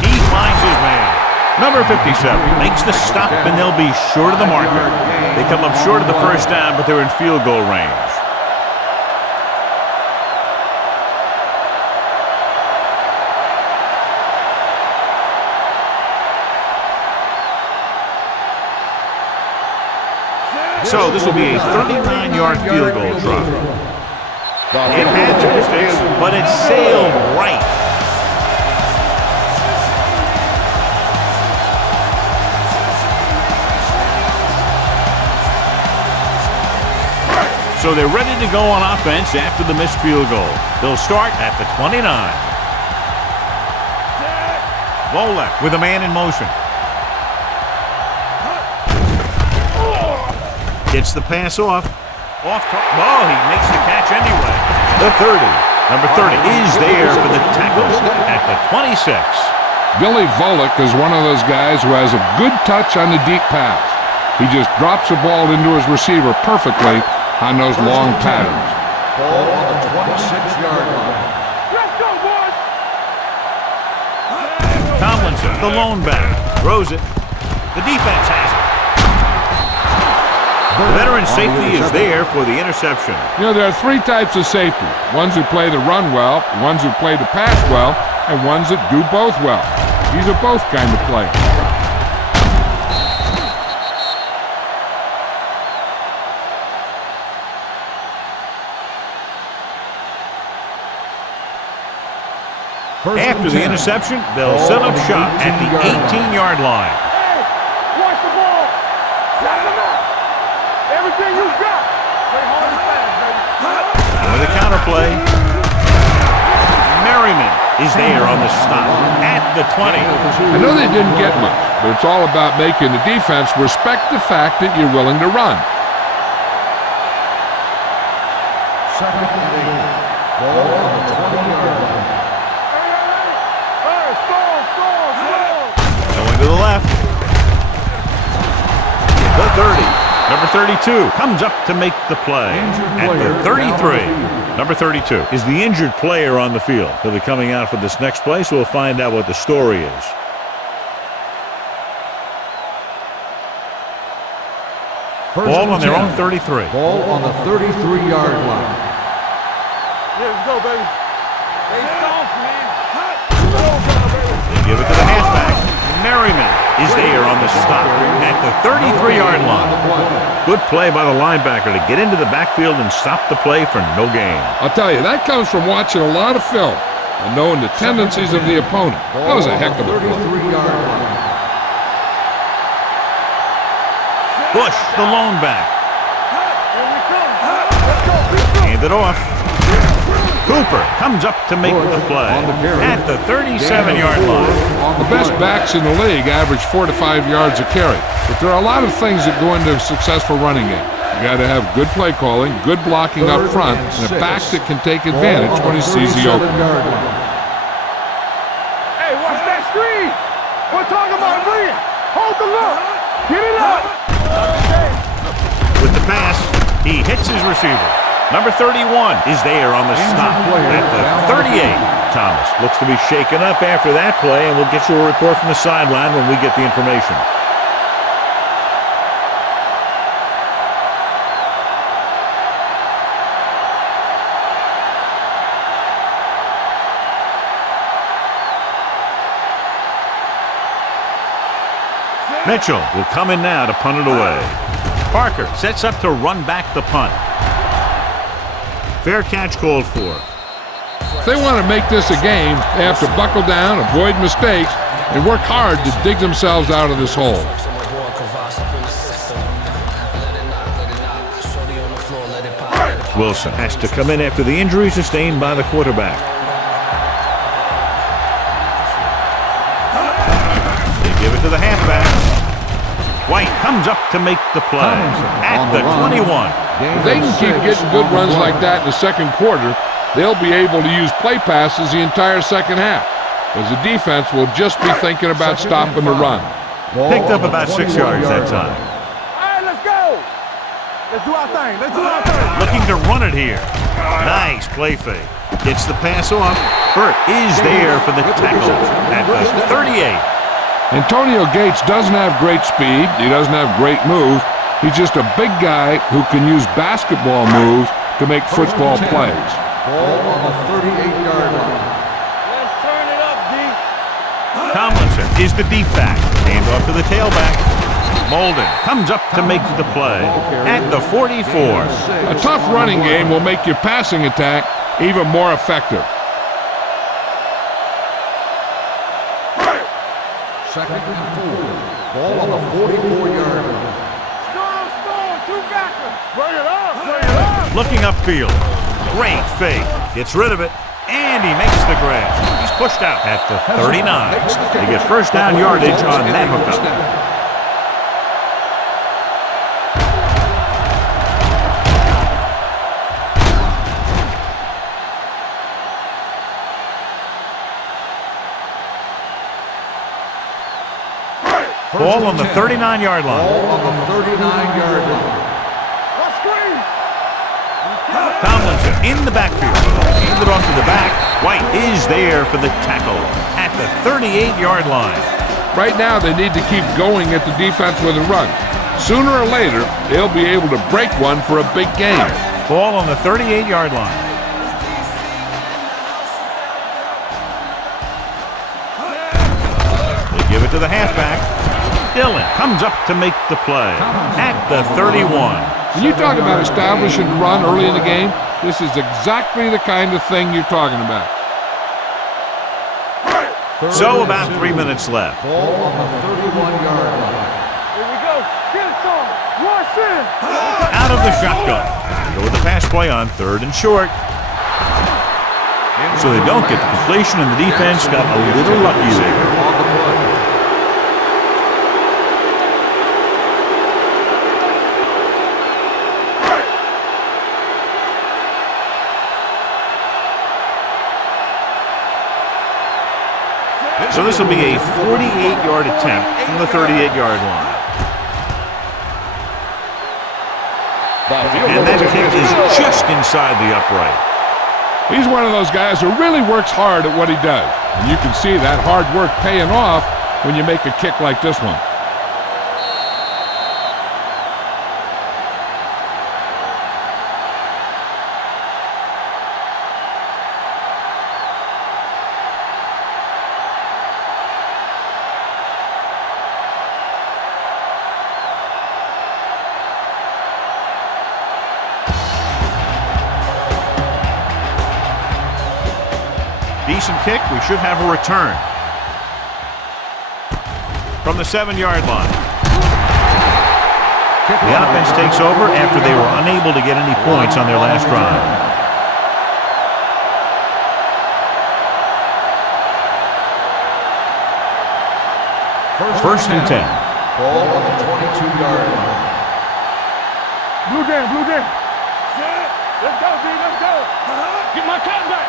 He finds his man. Number 57 makes the stop, and they'll be short of the marker. They come up short of the first down, but they're in field goal range. So this will be a 39-yard field goal try. It had chopsticks, but it sailed right. So they're ready to go on offense after the missed field goal. They'll start at the 29. Volek with a man in motion. Gets the pass off. Oh, he makes the catch anyway. The 30. Number 30 is there for the tackle at the 26. Billy Volek is one of those guys who has a good touch on the deep pass. He just drops the ball into his receiver perfectly on those long patterns. Ball on the 26-yard line. Let's go, boys. Tomlinson, the lone back, throws it. The defense has it. The veteran safety is there for the interception. You know, there are 3 types of safety. Ones who play the run well, ones who play the pass well, and ones that do both well. These are both kind of players. After the interception, they'll set up shop at the 18-yard line. Hey, watch the ball. Set him up. Everything you got. Play hard and fast, baby. And with a counterplay, Merriman is there on the stop at the 20. I know they didn't get much, but it's all about making the defense respect the fact that you're willing to run. Second and 8. Ball on the 20-yard line. Going to the left. 30. Number 32 comes up to make the play at the 33. Number 32 is the injured player on the field. He'll be coming out for this next play, so we'll find out what the story is. Ball on their own 33. Ball on the 33-yard line. Yeah, let's go, baby. They soft, man. They give it to the halfback. Merriman is there on the stop at the 33-yard line. Good play by the linebacker to get into the backfield and stop the play for no gain. I'll tell you, that comes from watching a lot of film and knowing the tendencies of the opponent. That was a heck of a play. 33-yard line. Bush, the lone back. Here we come. Let's go, let's go. Hand it off. Cooper comes up to make the play at the 37-yard line. The best backs in the league average 4 to 5 yards a carry. But there are a lot of things that go into a successful running game. You got to have good play calling, good blocking up front, and a back that can take advantage when he sees the opening. Hey, watch that screen. We're talking about Lee. Hold the look. Get it up. With the pass, he hits his receiver. Number 31 is there on the stop at the 38. Thomas looks to be shaken up after that play, and we'll get you a report from the sideline when we get the information. Mitchell will come in now to punt it away. Parker sets up to run back the punt. Fair catch called for. If they want to make this a game, they have to buckle down, avoid mistakes, and work hard to dig themselves out of this hole. Wilson has to come in after the injury sustained by the quarterback. They give it to the halfback. White comes up to make the play at the 21. If they can keep getting good runs like that in the second quarter, they'll be able to use play passes the entire second half, as the defense will just be thinking about stopping the run. Picked up about 6 yards that time. All right, let's go. Let's do our thing. Let's do our thing. Looking to run it here. Nice play fake. Gets the pass off. Burt is there for the tackle at the 38. Antonio Gates doesn't have great speed. He doesn't have great moves. He's just a big guy who can use basketball moves to make football plays. Ball on the 38-yard line. Let's turn it up, D. Tomlinson is the deep back. Hand off to the tailback. Molden comes up to make the play at the 44. A tough running game will make your passing attack even more effective. Second and 4. Ball on the 44-yard line. Strong, two-backer. Bring it up, bring it up. Looking upfield. Great fake. Gets rid of it. And he makes the grab. He's pushed out at the 39. They get first down yardage on that hookup. Ball on the 39-yard line. Ball on the 39-yard line. Let's screen. Tomlinson in the backfield. Handed off to the back. White is there for the tackle at the 38-yard line. Right now, they need to keep going at the defense with a run. Sooner or later, they'll be able to break one for a big game. Ball on the 38-yard line. They give it to the halfback. Dillon comes up to make the play at the 31. When you talk about establishing a run early in the game, this is exactly the kind of thing you're talking about. So about 3 minutes left. Ball on the 31-yard line. Here we go. Get it, son. Rush in. Out of the shotgun. Go with the pass play on 3rd and short. So they don't get the completion, and the defense got a little lucky there. So this will be a 48-yard attempt from the 38-yard line. And that kick is just inside the upright. He's one of those guys who really works hard at what he does. And you can see that hard work paying off when you make a kick like this one. Decent kick. We should have a return. From the 7-yard line. The offense takes over after they were unable to get any points on their last drive. First and 10. Ball on the 22-yard line. Blue down, blue down. Let's go, B, let's go. Get my cat back.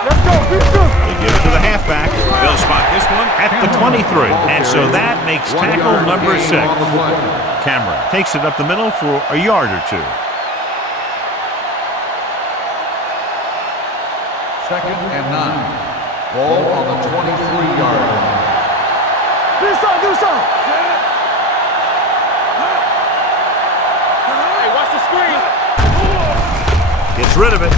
Let's go, be good. They give it to the halfback. They'll spot this one at the 23. And so that makes tackle number 6. Cameron takes it up the middle for a yard or two. Second and 9. Ball on the 23-yard line. Do something, do something. Hey, watch the screen. Gets rid of it.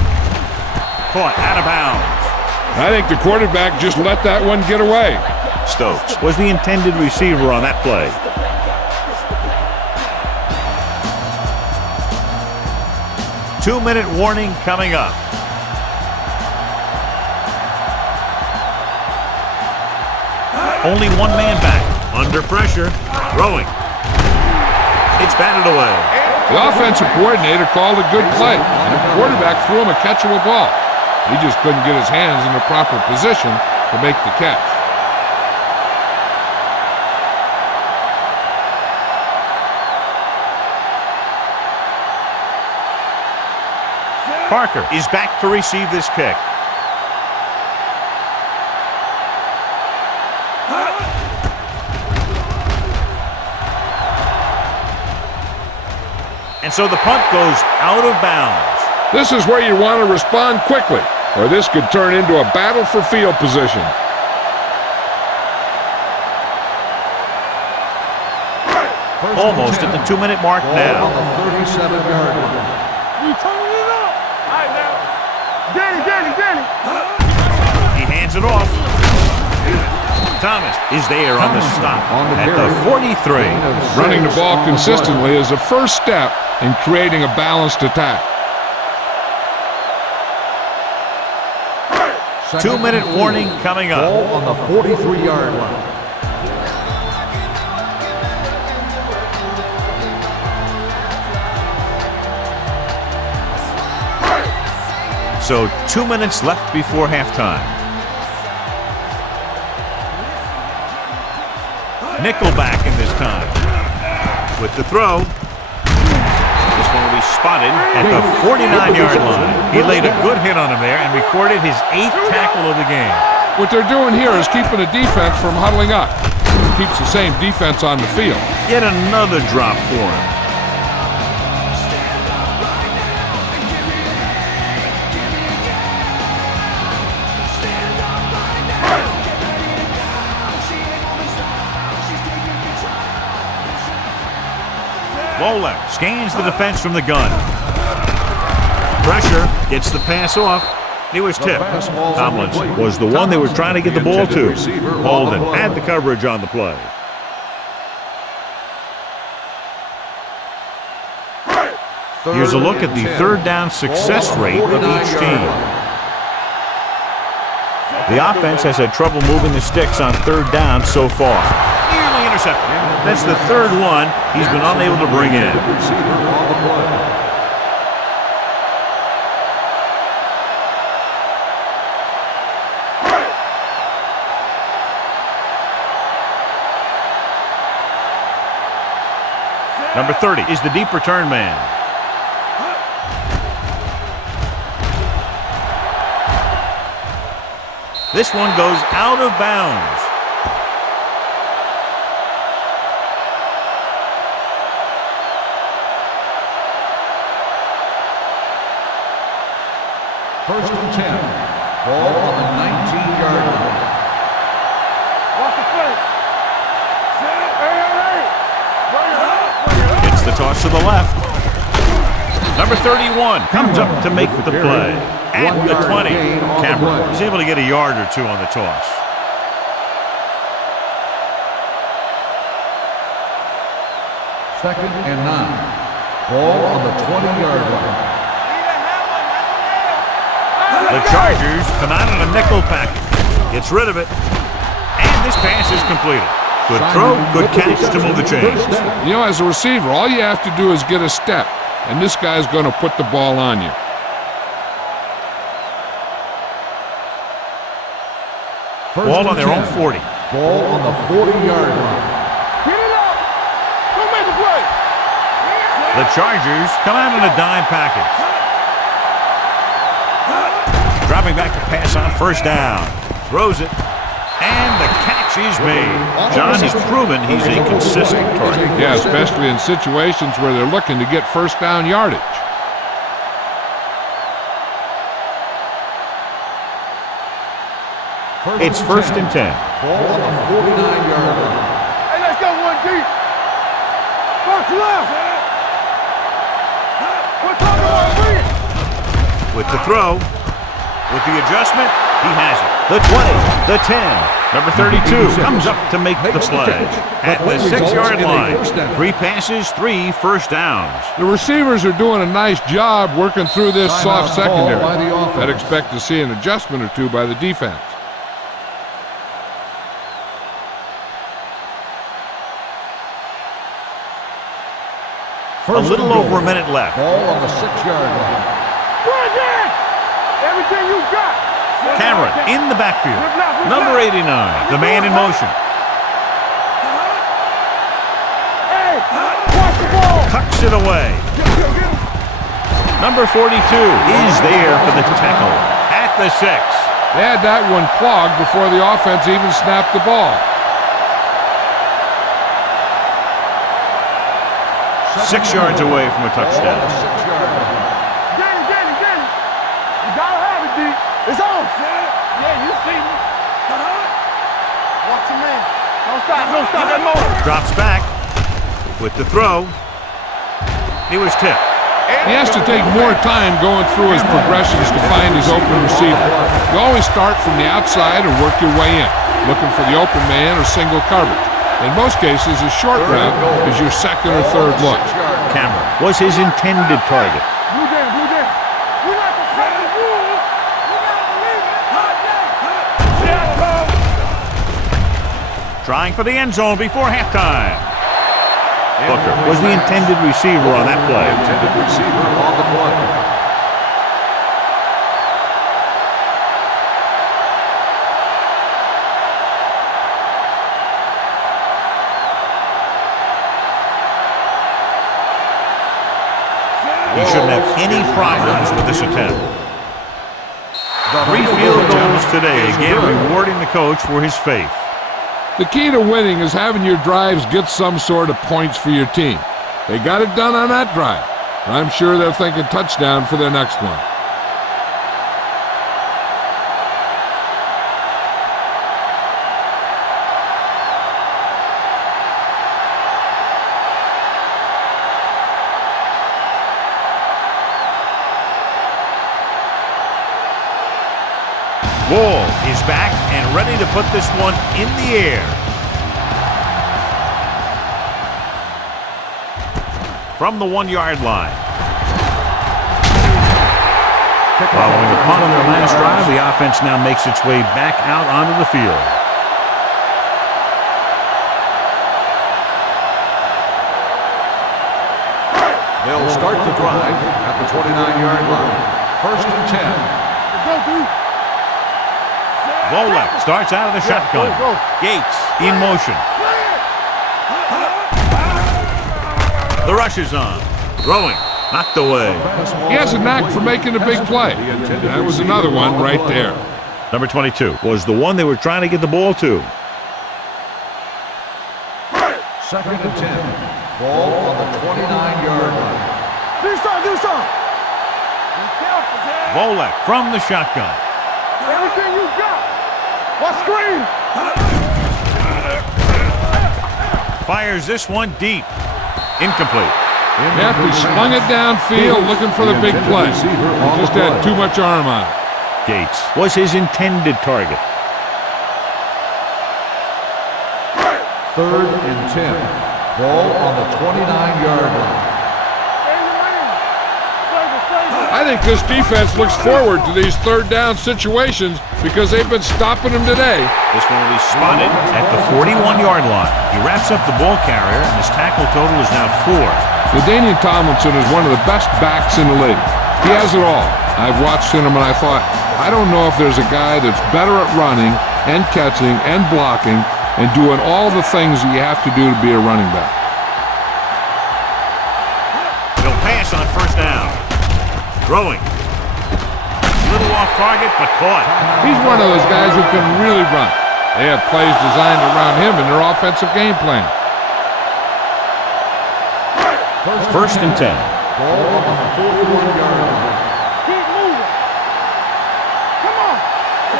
Caught out of bounds. I think the quarterback just let that one get away. Stokes was the intended receiver on that play. Two-minute warning coming up. Only one man back. Under pressure. Throwing. It's batted away. The offensive coordinator called a good play, and the quarterback threw him a catchable ball. He just couldn't get his hands in the proper position to make the catch. Parker is back to receive this kick. And so the punt goes out of bounds. This is where you want to respond quickly, or this could turn into a battle for field position. Almost at the 2-minute mark now. On the 37-yard line. We turning it up. All right, now. Danny. He hands it off. Thomas is there on the stop at the 43. Running the ball consistently is the first step in creating a balanced attack. 2-minute warning coming up. Ball on the 43-yard line. So 2 minutes left before halftime. Nickelback in this time. With the throw. This one will be spotted at the 49-yard line. He laid a good hit on him there and recorded his 8th tackle of the game. What they're doing here is keeping the defense from huddling up. It keeps the same defense on the field. Yet another drop for him. Bowler scans the defense from the gun. Pressure, gets the pass off. He was tipped. Tomlinson was the one they were trying to get the ball to. Holden had the coverage on the play. Here's a look at the third down success rate of each team. The offense has had trouble moving the sticks on third down so far. Nearly intercepted. That's the third one he's been unable to bring in. Number 30 is the deep return man. This one goes out of bounds. First and 10. Ball on the 19-yard line. Watch the play. Gets the toss to the left. Number 31 comes up to make the play. At the 20, Cameron was able to get a yard or two on the toss. Second and 9. Ball on the 20-yard line. The Chargers come out in a nickel package. Gets rid of it. And this pass is completed. Good throw, good catch to move the chains. You know, as a receiver, all you have to do is get a step, and this guy's going to put the ball on you. Ball on their own 40. Ball on the 40-yard line. Get it up. Don't make a play. The Chargers come out in a dime package. Dropping back to pass on first down. Throws it. And the catch is made. John has proven he's a consistent target. Yeah, especially in situations where they're looking to get first down yardage. It's first and 10. Ball on the 49-yard line. Hey, let's go one deep. Box left. What's on the one? With the throw. With the adjustment, he has it. The 20, the 10. Number 32 comes up to make the play. At the 6-yard line, 3 passes, 3 first downs. The receivers are doing a nice job working through this soft secondary. By the offense. I'd expect to see an adjustment or two by the defense. A little over a minute left. Ball on the 6-yard line. Run that. Everything you got. Cameron in the backfield. Number 89, the man in motion. Hey, watch the ball. Tucks it away. Number 42 is there for the tackle at the 6. They had that one clogged before the offense even snapped the ball. 6 yards away from a touchdown. Danny. You gotta have it, D. It's on. Yeah, you see me. Watch him in. Don't stop that motor. Drops back with the throw. He was tipped. He has to take more time going through his progressions to find his open receiver. You always start from the outside and work your way in, looking for the open man or single coverage. In most cases, a short route is your second or third look. Cameron was his intended target. Blue jam. We like to set the rules. We gotta believe it. Trying for the end zone before halftime. Booker was the intended receiver on that play. Intended receiver on the play. He shouldn't have any problems with this attempt. 3 field goals today, again rewarding the coach for his faith. The key to winning is having your drives get some sort of points for your team. They got it done on that drive. I'm sure they're thinking touchdown for their next one. Ball is back and ready to put this one in the air. From the 1-yard line. Following a punt on their last drive, the offense now makes its way back out onto the field. They'll start the drive at the 29-yard line. First and 10. Let's go, dude. Volek starts out of the shotgun. Gates in motion. The rush is on. Throwing. Knocked away. He has a knack for making a big play. That was another one right there. Number 22 was the one they were trying to get the ball to. Second and 10. Ball on the 29-yard line. Do something. Volek from the shotgun. Everything you got. What screen? Fires this one deep. Incomplete. Yep, he slung it downfield looking for the big play. He just had too much arm on it. Gates was his intended target. 3rd and 10. Ball on the 29-yard line. I think this defense looks forward to these third down situations because they've been stopping them today. This one will be spotted at the 41-yard line. He wraps up the ball carrier, and his tackle total is now 4. LaDainian Tomlinson is one of the best backs in the league. He has it all. I've watched him and I thought, I don't know if there's a guy that's better at running and catching and blocking and doing all the things that you have to do to be a running back. He'll pass on first down. Throwing. Little off target, but caught. He's one of those guys who can really run. They have plays designed around him in their offensive game plan. 1st and 10. Ball on the 41-yard line. Keep moving. Come on.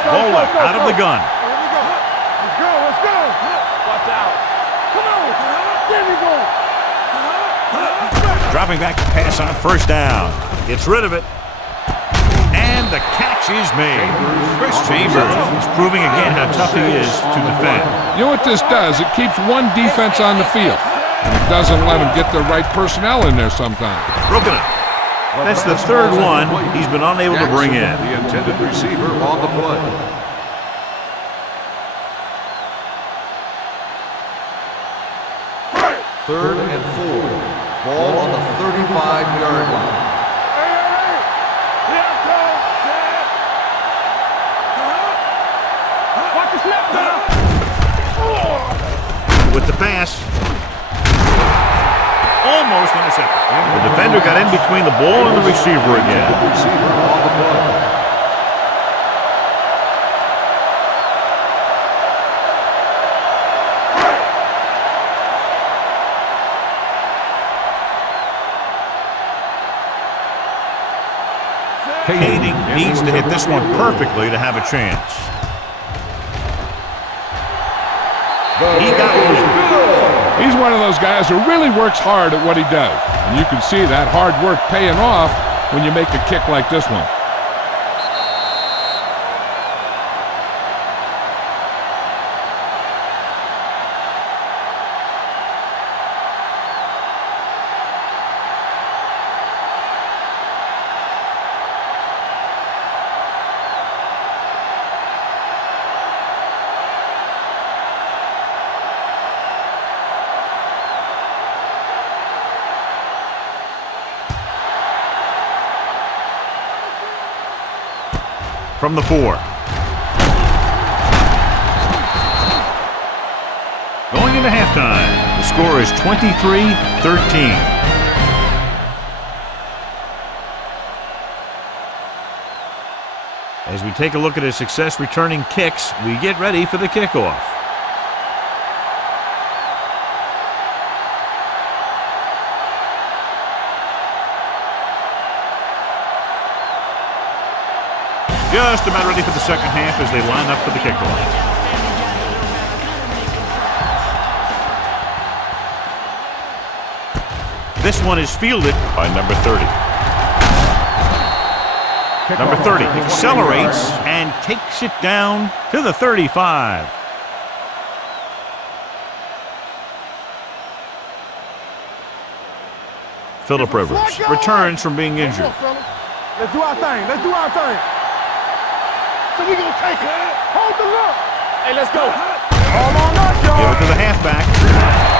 Volek out of the gun. Here we go. Let's go. Let's go. Watch out. Come on. There we go. Dropping back to pass on first down. Gets rid of it. And the catch is made. Chris Chambers is proving again how tough he is to defend. You know what this does? It keeps one defense on the field. And it doesn't let them get the right personnel in there sometimes. Broken up. That's the 3rd one he's been unable to bring in. The intended receiver on the play. Third and 4. Ball on the 35-yard line. With the pass. Almost intercepted. The defender got in between the ball and the receiver again. The receiver on the play. Kading needs to hit this one perfectly to have a chance. He got one. He's one of those guys who really works hard at what he does. And you can see that hard work paying off when you make a kick like this one. From the 4. Going into halftime, the score is 23-13. As we take a look at his success returning kicks, we get ready for the kickoff. Just about ready for the second half as they line up for the kickoff. This one is fielded by number 30. Number 30 accelerates and takes it down to the 35. Phillip Rivers returns from being injured. Let's do our thing. Let's do our thing. So we gonna take it. Hold the look. Hey, let's go. All on us, y'all. Give it to the halfback.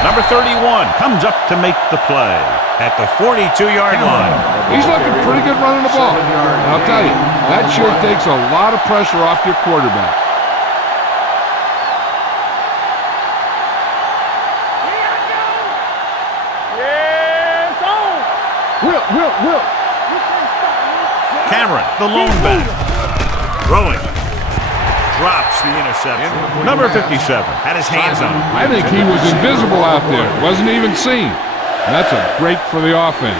Number 31 comes up to make the play at the 42-yard line. He's looking pretty good running the ball. And I'll tell you, that sure takes a lot of pressure off your quarterback. Yes, on. Will. Cameron, the lone back. Throwing. Drops the interception. Number 57 had his hands on it. I think he was invisible out there. Wasn't even seen. That's a break for the offense.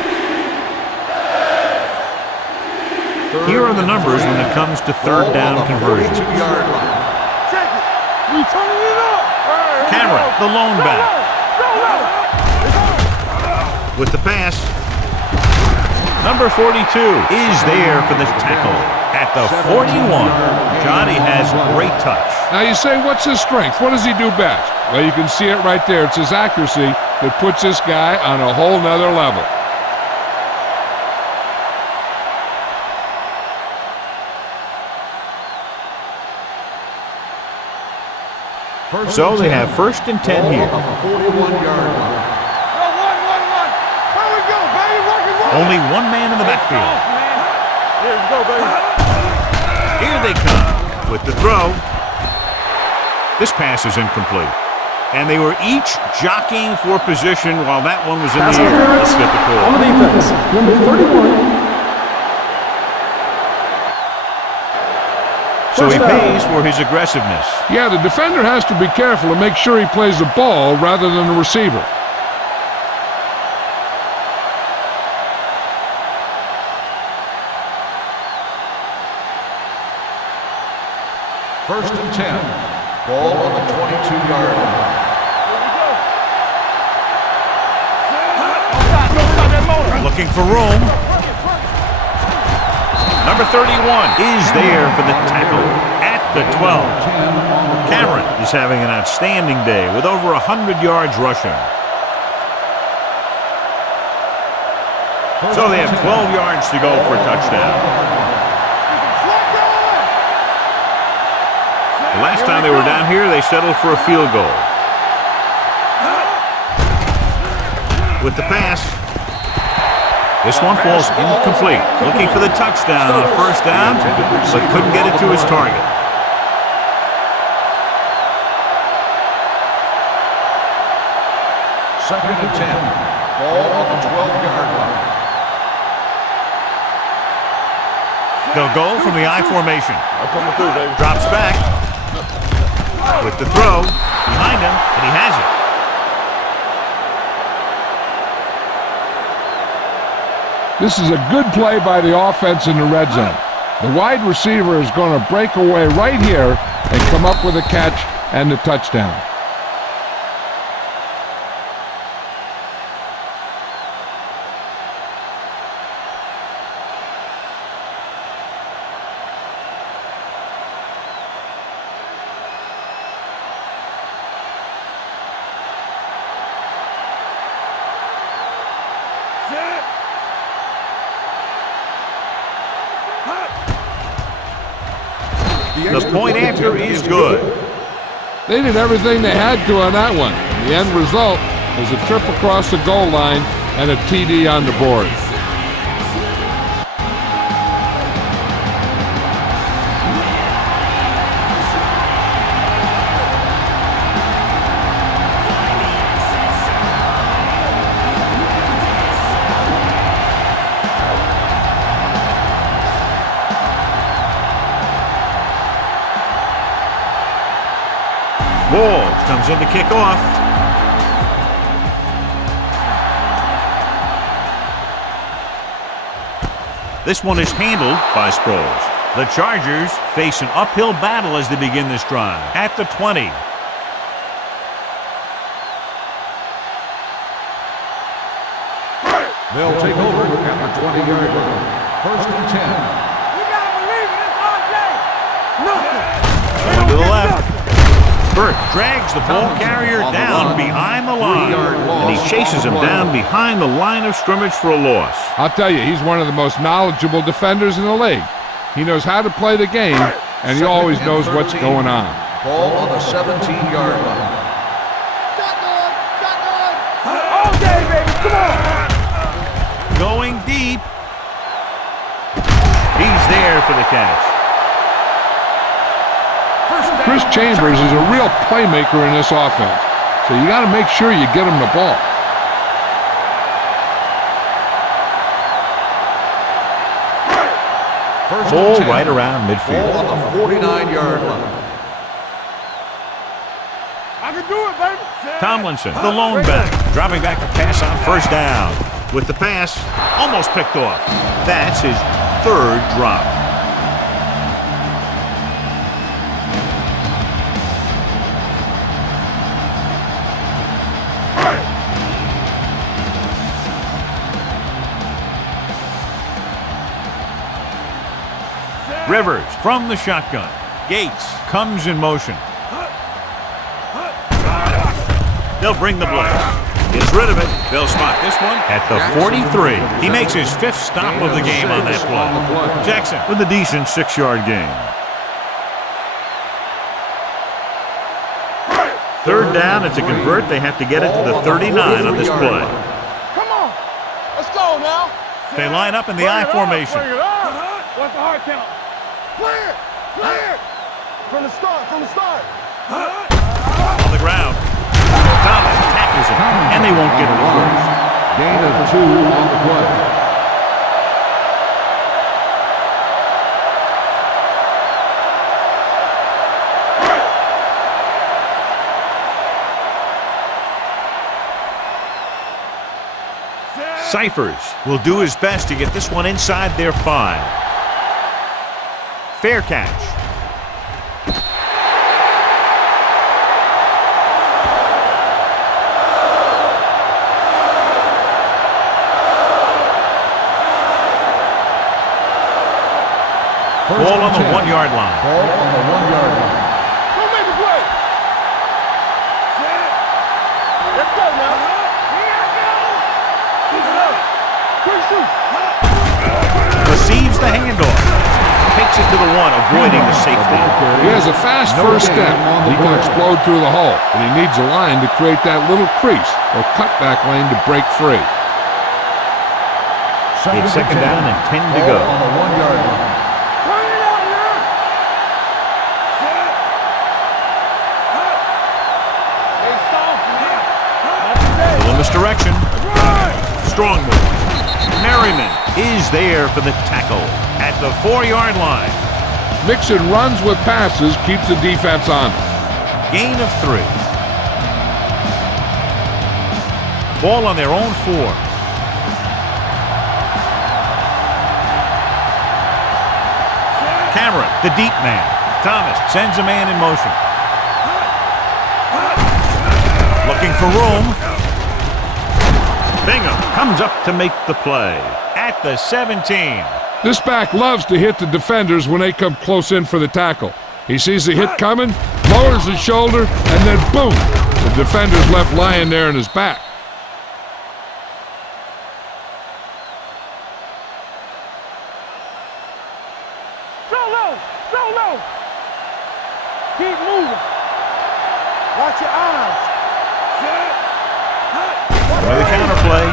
Here are the numbers when it comes to third down conversions. 42-yard line. Check it. We turning it up. Cameron, the lone back. With the pass. Number 42 is there for the tackle at the 41. Johnny has great touch. Now you say, what's his strength? What does he do best? Well, you can see it right there. It's his accuracy that puts this guy on a whole nother level. So they have 1st and 10 here. 41-yard line. Here we go, baby. Working. Only one man in the backfield. Here we go, baby. Here they come with the throw. This pass is incomplete. And they were each jockeying for position while that one was in Pass the air. interference Let's get the call. on the defense. Number 31. So he First down. pays for his aggressiveness. Yeah, the defender has to be careful to make sure he plays the ball rather than the receiver. First and 10. Ball on the 22-yard line. Looking for room. Number 31 is there for the tackle at the 12. Cameron is having an outstanding day with over 100 yards rushing. So they have 12 yards to go for a touchdown. The last time they were down here, they settled for a field goal. With the pass. This one falls incomplete. Looking for the touchdown on the first down, but couldn't get it to his target. Second and 10. Ball on the 12-yard line. They'll go from the I formation. I'm coming through, baby. Drops back. With the throw. Behind him, and he has it. This is a good play by the offense in the red zone. The wide receiver is going to break away right here and come up with a catch and the touchdown. The point after is good. They did everything they had to on that one. The end result was a trip across the goal line and a TD on the board. Walls comes in to kick off. This one is handled by Sproles. The Chargers face an uphill battle as they begin this drive at the 20. They'll take over at the 20-yard line. First and 10. You gotta believe it. It's RJ. Nothing. Going to the left. Burt drags the ball carrier down behind the line, and he chases him down behind the line of scrimmage for a loss. I'll tell you, he's one of the most knowledgeable defenders in the league. He knows how to play the game, and he always knows what's going on. Ball on the 17-yard line. All day, baby. Come on. Going deep. He's there for the catch. Chris Chambers is a real playmaker in this offense, so you got to make sure you get him the ball. Ball right around midfield. Ball on the 49-yard line. I can do it, baby. Tomlinson, the lone back, dropping back to pass on first down. With the pass, almost picked off. That's his third drop. Rivers from the shotgun. Gates comes in motion. They'll bring the blitz. Gets rid of it. They'll spot this one at the 43. He makes his 5th stop of the game on that play. Jackson with a decent 6-yard gain. Third down, and to convert, they have to get it to the 39 on this play. Come on. Let's go now. They line up in the I formation. What's the hard count? Clear! Clear! From the start, from the start. On the ground. Thomas tackles him, and they won't get the first. Gain of 2 on the play. Cyphers will do his best to get this one inside their 5. Fair catch. Ball on the 1-yard line. Ball on the 1-yard line. Go make a play. Let's go now. Keep it up. Quick shoot. Receives the handoff. Takes it to the 1, avoiding the safety. He has a fast first step. He can explode through the hole, and he needs a line to create that little crease or cutback lane to break free. It's 2nd down and 10 to go. On the 1-yard line. Turn it up now. Hey, soft, man. A little misdirection. Strong move. Merriman is there for the tackle at the 4-yard line. Mixing runs with passes keeps the defense on. Gain of 3. Ball on their own 4. Cameron, the deep man. Thomas sends a man in motion. Looking for room. Bingham comes up to make the play at the 17. This back loves to hit the defenders when they come close in for the tackle. He sees the hit coming, lowers his shoulder, and then boom! The defender's left lying there in his back. Solo! Keep moving. Watch your eyes. With the counter play.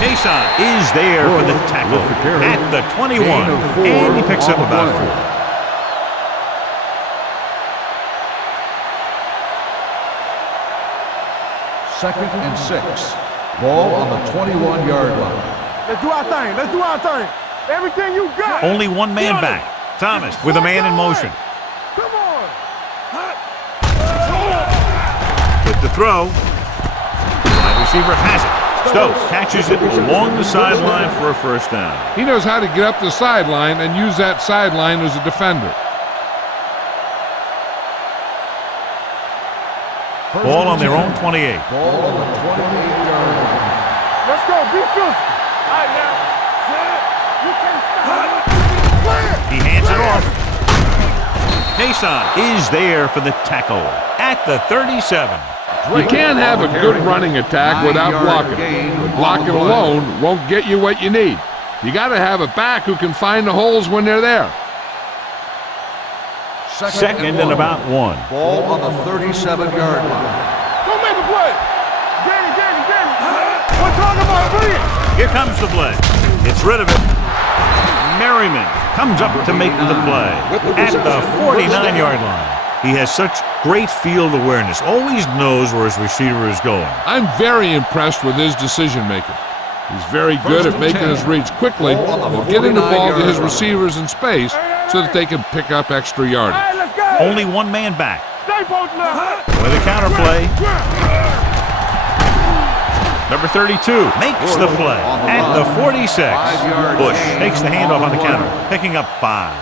Mason is there for the tackle at the 21, and he picks up about 4. Second and 6. Ball on the 21-yard line. Let's do our thing. Let's do our thing. Everything you got. Only one man back. Thomas with a man in motion. Come on. With the throw. Wide receiver has it. Stokes catches it along the sideline for a first down. He knows how to get up the sideline and use that sideline as a defender. Ball on their own 28. Ball on the 28-yard line. Let's go. Be good. All right, now. You can't stop. He hands it off. Mason is there for the tackle at the 37. You can't have a good running attack without blocking. But blocking alone won't get you what you need. You got to have a back who can find the holes when they're there. Second and about 1. Ball on the 37-yard line. Go make a play. Danny. We're talking about brilliant. Here comes the blitz. Gets rid of it. Merriman comes up to make the play at the 49-yard line. He has such great field awareness, always knows where his receiver is going. I'm very impressed with his decision-making. He's very good at making his reads quickly while getting the ball to his receivers in space so that they can pick up extra yardage. All right, let's go. Only one man back. Stay both left. With a counter play. Number 32 makes the play at the 46. Bush takes the handoff on the counter, picking up 5.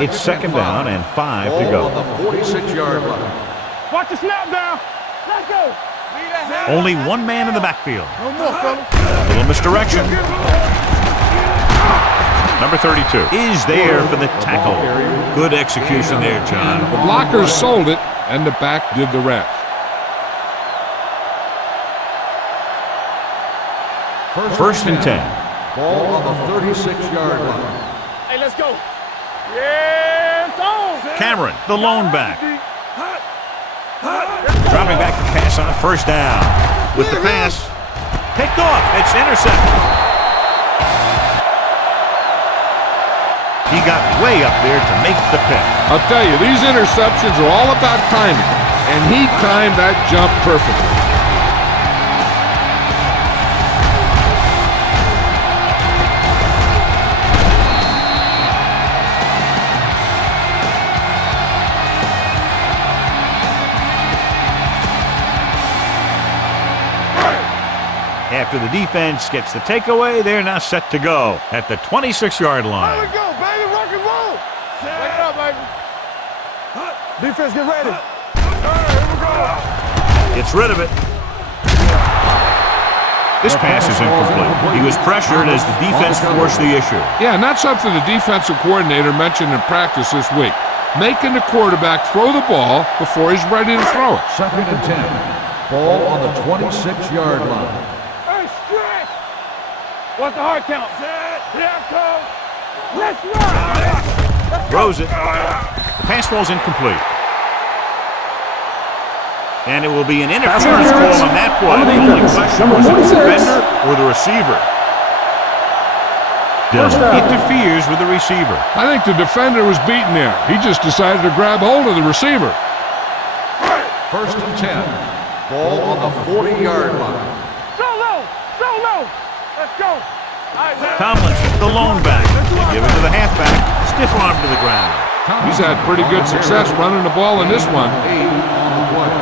It's second down and 5 to go. On the 46-yard line. Watch the snap down. Let's go. Only one man in the backfield. No more, fella. A little misdirection. Number 32 is there for the tackle. Good execution there, John. The blockers sold it, and the back did the rest. First and 10. Ball on the 36-yard line. Hey, let's go. Yes, on. Cameron, the lone back. Dropping back to pass on first down. With the pass, picked off. It's intercepted. He got way up there to make the pick. I'll tell you, these interceptions are all about timing, and he timed that jump perfectly. After the defense gets the takeaway, they're now set to go at the 26-yard line. Here we go, baby. Rock and roll. Wake it up, baby. Defense, get ready. Here we go. Gets rid of it. This pass is incomplete. He was pressured as the defense forced the issue. Yeah, and that's something the defensive coordinator mentioned in practice this week. Making the quarterback throw the ball before he's ready to throw it. Second and 10. Ball on the 26-yard line. Hey, stretch. What's the hard count? Here I come. Let's run. Throws it. The pass falls incomplete. And it will be an interference call on that play. The only question was it the defender or the receiver. Dillon interferes with the receiver. I think the defender was beaten there. He just decided to grab hold of the receiver. First and 10. Ball on the 40-yard line. So low. Let's go. Tomlinson, the lone back. They give it to the halfback. Stiff arm to the ground. He's had pretty good success running the ball in this one. 8 on the play.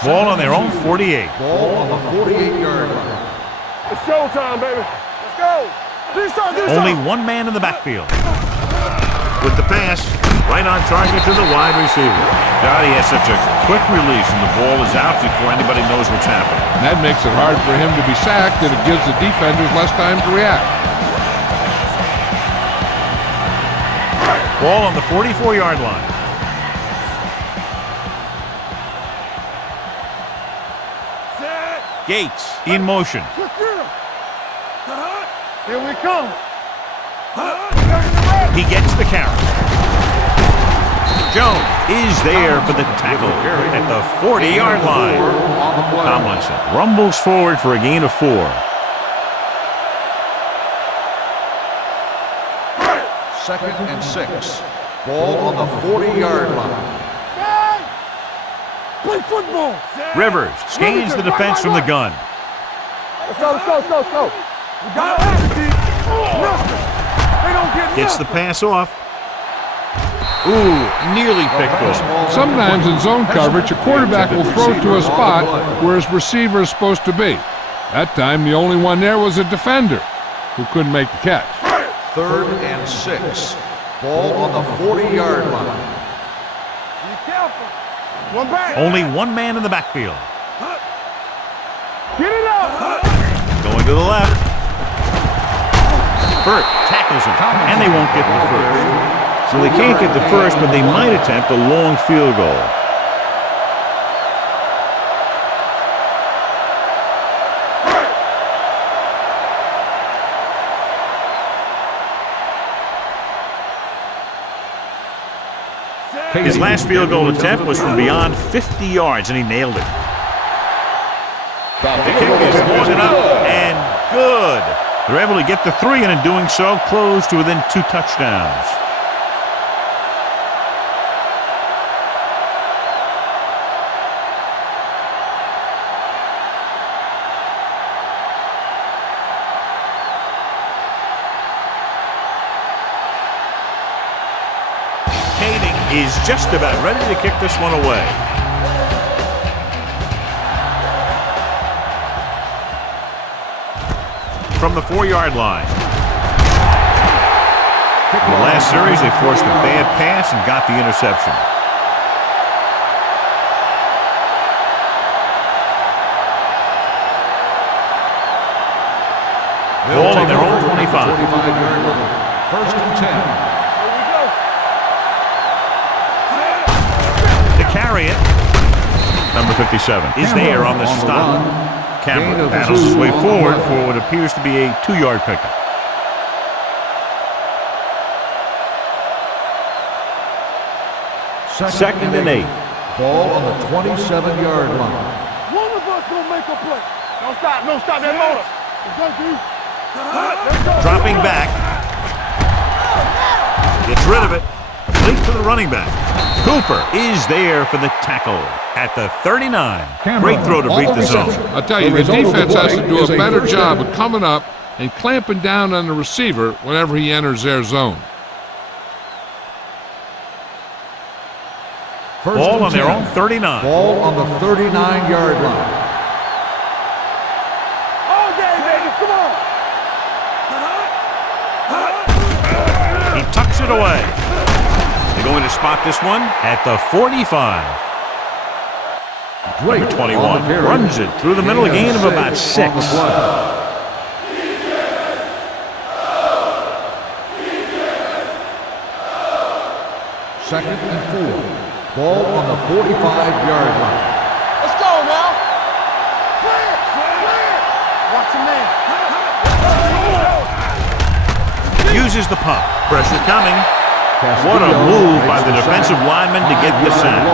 Ball on their own 48. Ball on the 48-yard line. It's showtime, baby. Let's go. Do something. Only one man in the backfield. With the pass, right on target to the wide receiver. God, he has such a quick release, and the ball is out before anybody knows what's happening. And that makes it hard for him to be sacked, and it gives the defenders less time to react. Ball on the 44-yard line. Gates in motion. Here we come. He gets the carry. Jones is there for the tackle at the 40-yard line. Tomlinson rumbles forward for a gain of 4. Second and 6. Ball on the 40-yard line. Play football. Rivers scans the defense from the gun. Let's go. We got to have it, D. Nothing. They don't get Gets the nothing. pass off. Ooh, nearly picked off. Sometimes in zone coverage, a quarterback will throw to a spot where his receiver is supposed to be. That time, the only one there was a defender who couldn't make the catch. Third and 6. Ball on the 40-yard line. Be careful. One back. Only one man in the backfield. Get it up. Going to the left. Burt tackles him, and they won't get the first. So they can't get the first, but they might attempt a long field goal. His last field goal attempt was from beyond 50 yards, and he nailed it. The kick is long enough and good. They're able to get the 3, and in doing so, close to within 2 touchdowns. is just about ready to kick this one away. From the 4-yard line. In the last series, they forced a bad pass and got the interception. Ball on their own 25. 25-yard line. First and 10. To carry it, number 57 is there on the stop. Cameron battles his way forward for what appears to be a 2-yard pickup. Second and 8. Ball on the 27-yard line. One of us gonna make a play. Don't stop that motor. Let's go, dude. Let's go. Dropping back. Gets rid of it. Link to the running back. Cooper is there for the tackle at the 39. Great throw to break the zone. I'll tell you, the defense has to do a better job of coming up and clamping down on the receiver whenever he enters their zone. Ball on their own 39. Ball on the 39-yard line. All day, baby. Come on. He tucks it away. They're going to spot this one at the 45. Number 21 runs it through the middle, a gain of about 6. Second and 4. Ball on the 45-yard line. Let's go now. Play it. Watch your man. Uses the pump. Pressure coming. What a move by the defensive lineman to get the sack.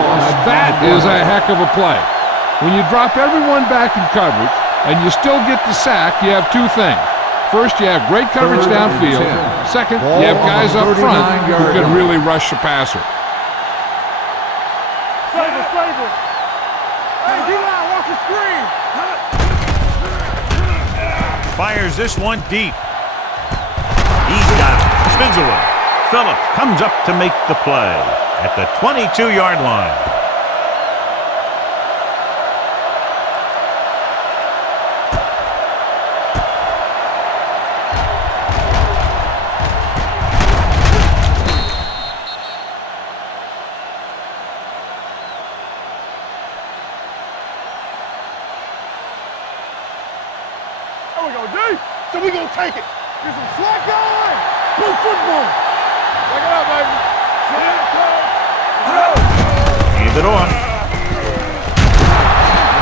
That is a heck of a play. When you drop everyone back in coverage and you still get the sack, you have two things. First, you have great coverage downfield. Second, you have guys up front who can really rush the passer. Flavor. Hey, D-line, watch the screen. Fires this one deep. He's got it. Spins away. Phillips comes up to make the play at the 22-yard line. There we go, D. So we gonna take it. Get some slack going. Blue football. Check it out, baby. Hand it off.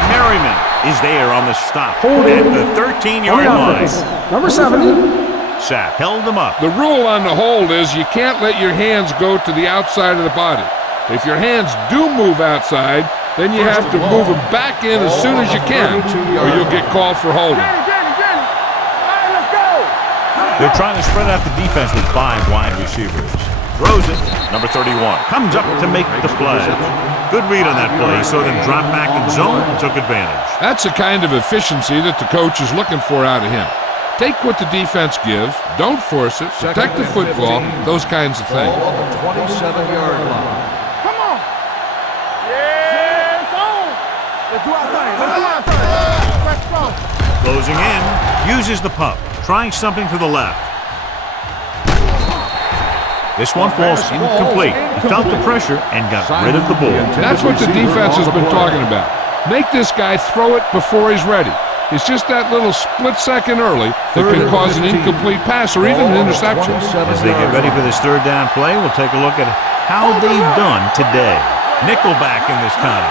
Merriman is there on the stop at the 13-yard line. Number 70. Sack held him up. The rule on the hold is you can't let your hands go to the outside of the body. If your hands do move outside, then you have to move them back in as soon as you can, or you'll get called for holding. All right, let's go. They're trying to spread out the defense with 5 wide receivers. Throws it. Number 31 comes up to make the play. Good read on that play. He saw them drop back in zone and took advantage. That's the kind of efficiency that the coach is looking for out of him. Take what the defense gives, don't force it, protect the football, those kinds of things. Ball on the 27-yard line. Come on. Yeah, it's on. Let's do our thing. Let's go. Closing in. Uses the pump. Trying something to the left. This one falls incomplete. He felt the pressure and got rid of the ball. That's what the defense has been talking about. Make this guy throw it before he's ready. It's just that little split second early that can cause an incomplete pass or even an interception. As they get ready for this third down play, we'll take a look at how they've done today. Nickelback in this time.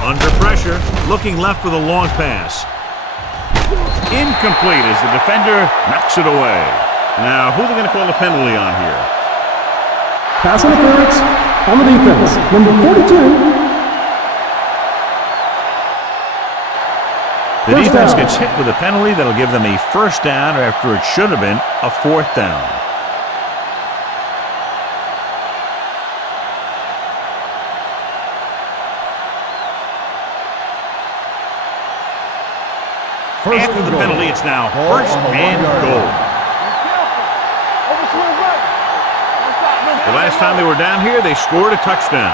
Under pressure, looking left for the long pass. Incomplete as the defender knocks it away. Now, who are they going to call the penalty on here? Pass interference on the defense. Number 42. The defense gets hit with a penalty that'll give them a first down after it should have been a fourth down. After the penalty, it's now first and goal. The last last time they were down here, they scored a touchdown.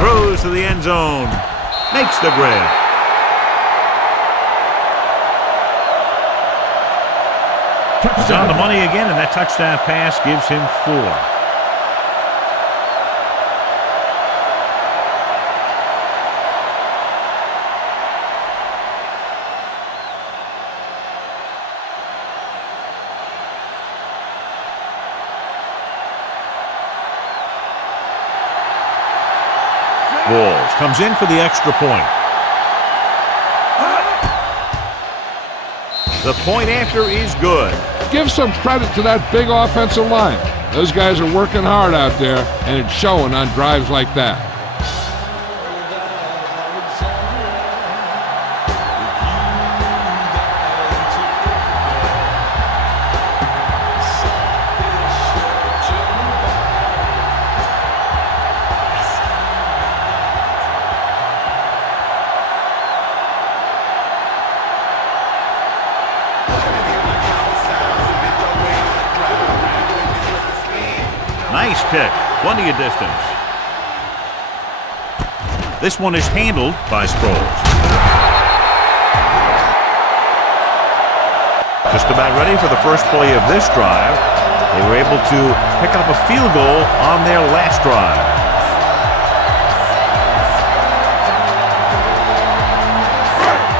Throws to the end zone. Makes the grab. He's on the money again, and that touchdown pass gives him 4. Walls comes in for the extra point. The point after is good. Give some credit to that big offensive line. Those guys are working hard out there, and it's showing on drives like that. Nice kick. Plenty of distance. This one is handled by Sproles. Just about ready for the first play of this drive. They were able to pick up a field goal on their last drive.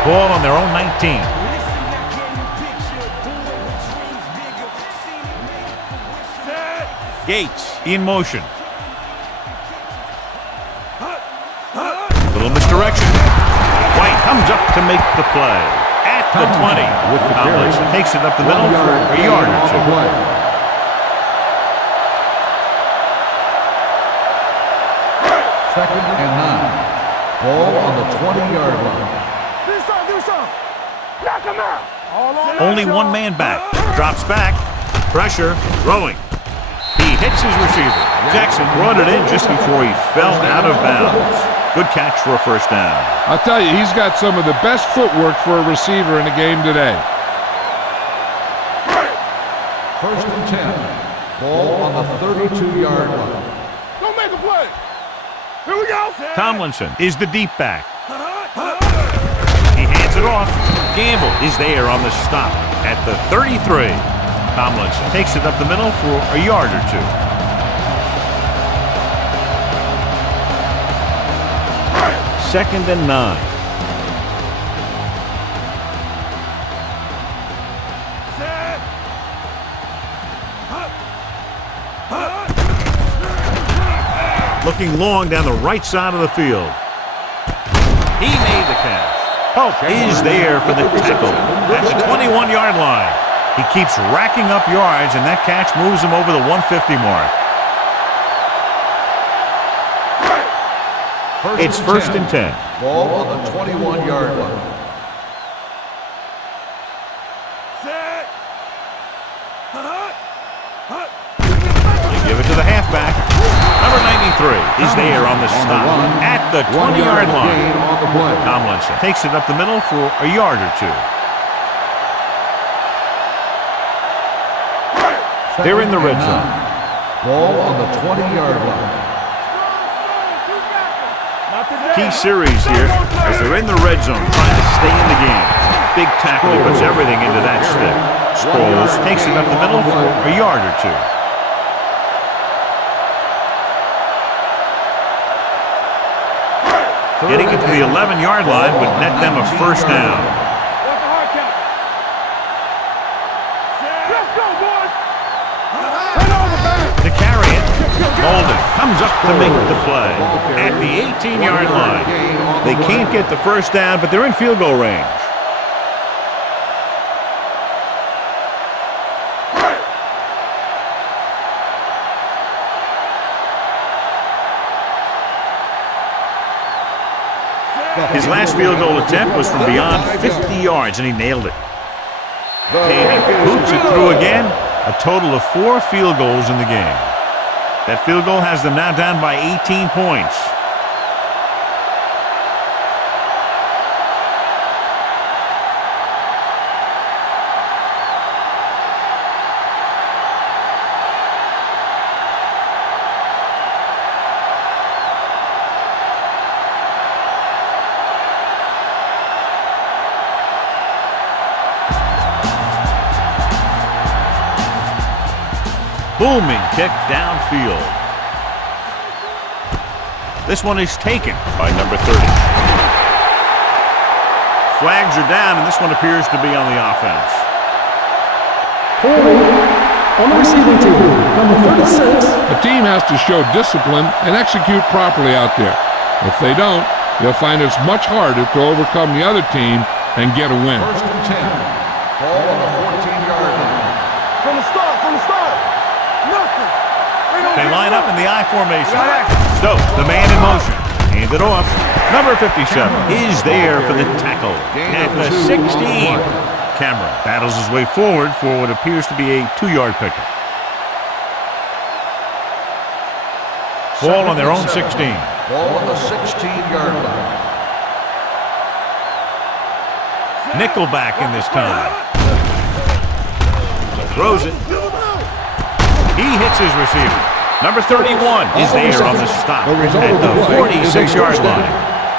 Ball on their own 19. Gates in motion. Little misdirection. White comes up to make the play. At the 20. Tomlinson takes it up the middle for a yard or 2. Second and 9. Ball on the 20-yard line. Do something. Knock him out. Only one man back. Drops back. Pressure. Throwing. He hits his receiver. Jackson brought it in just before he fell out of bounds. Good catch for a first down. I'll tell you, he's got some of the best footwork for a receiver in the game today. First and 10. Ball on the 32-yard line. Don't make a play. Here we go. Tomlinson is the deep back. He hands it off. Gamble is there on the stop at the 33. Tomlinson takes it up the middle for a yard or 2. Second and 9. Looking long down the right side of the field. He made the catch. Pope is there for the tackle at the 21-yard line. He keeps racking up yards, and that catch moves him over the 150 mark. It's first and 10. Ball on the 21-yard line. They give it to the halfback. Number 93 is there on the stop at the 20-yard line. Tomlinson takes it up the middle for a yard or 2. They're in the red zone. Ball on the 20-yard line. Key series here as they're in the red zone trying to stay in the game. Big tackle. He puts everything into that stick. Sproles takes it up the middle for a yard or 2. Getting it to the 11-yard line would net them a first down. To carry it, Golden comes up to make the play at the 18-yard line. They can't get the first down, but they're in field goal range. His last field goal attempt was from beyond 50 yards, and he nailed it. Davey boots it through again. A total of 4 field goals in the game. That field goal has them now down by 18 points. Booming kick downfield. This one is taken by number 30. Flags are down, and this one appears to be on the offense. Holding on the receiving team, number 36. A team has to show discipline and execute properly out there. If they don't, they'll find it's much harder to overcome the other team and get a win. First and 10. Ball on the 14-yard line. From the start, nothing. They line up in the I formation. Stokes, the man in motion. Hand it off. Number 57 is there for the tackle at the 16. Cameron battles his way forward for what appears to be a 2-yard pickup. Ball on their own 16. Ball on the 16-yard line. Nickelback in this time. Throws it. He hits his receiver. Number 31 is there on the stop at the 46-yard line.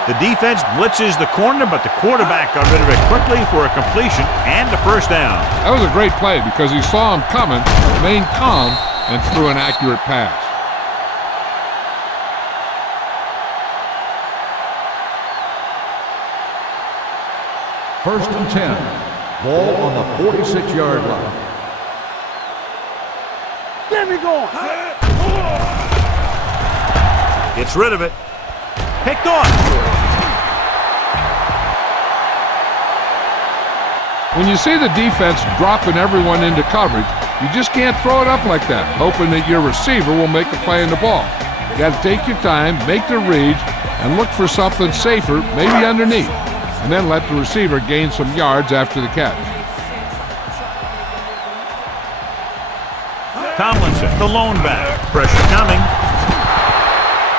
The defense blitzes the corner, but the quarterback got rid of it quickly for a completion and a first down. That was a great play because he saw him coming, remained calm, and threw an accurate pass. First and 10. Ball on the 46-yard line. Get me going. Gets rid of it. Picked off. When you see the defense dropping everyone into coverage, you just can't throw it up like that, hoping that your receiver will make a play in the ball. You got to take your time, make the reads, and look for something safer, maybe underneath, and then let the receiver gain some yards after the catch. Tomlinson, the lone back. Pressure coming.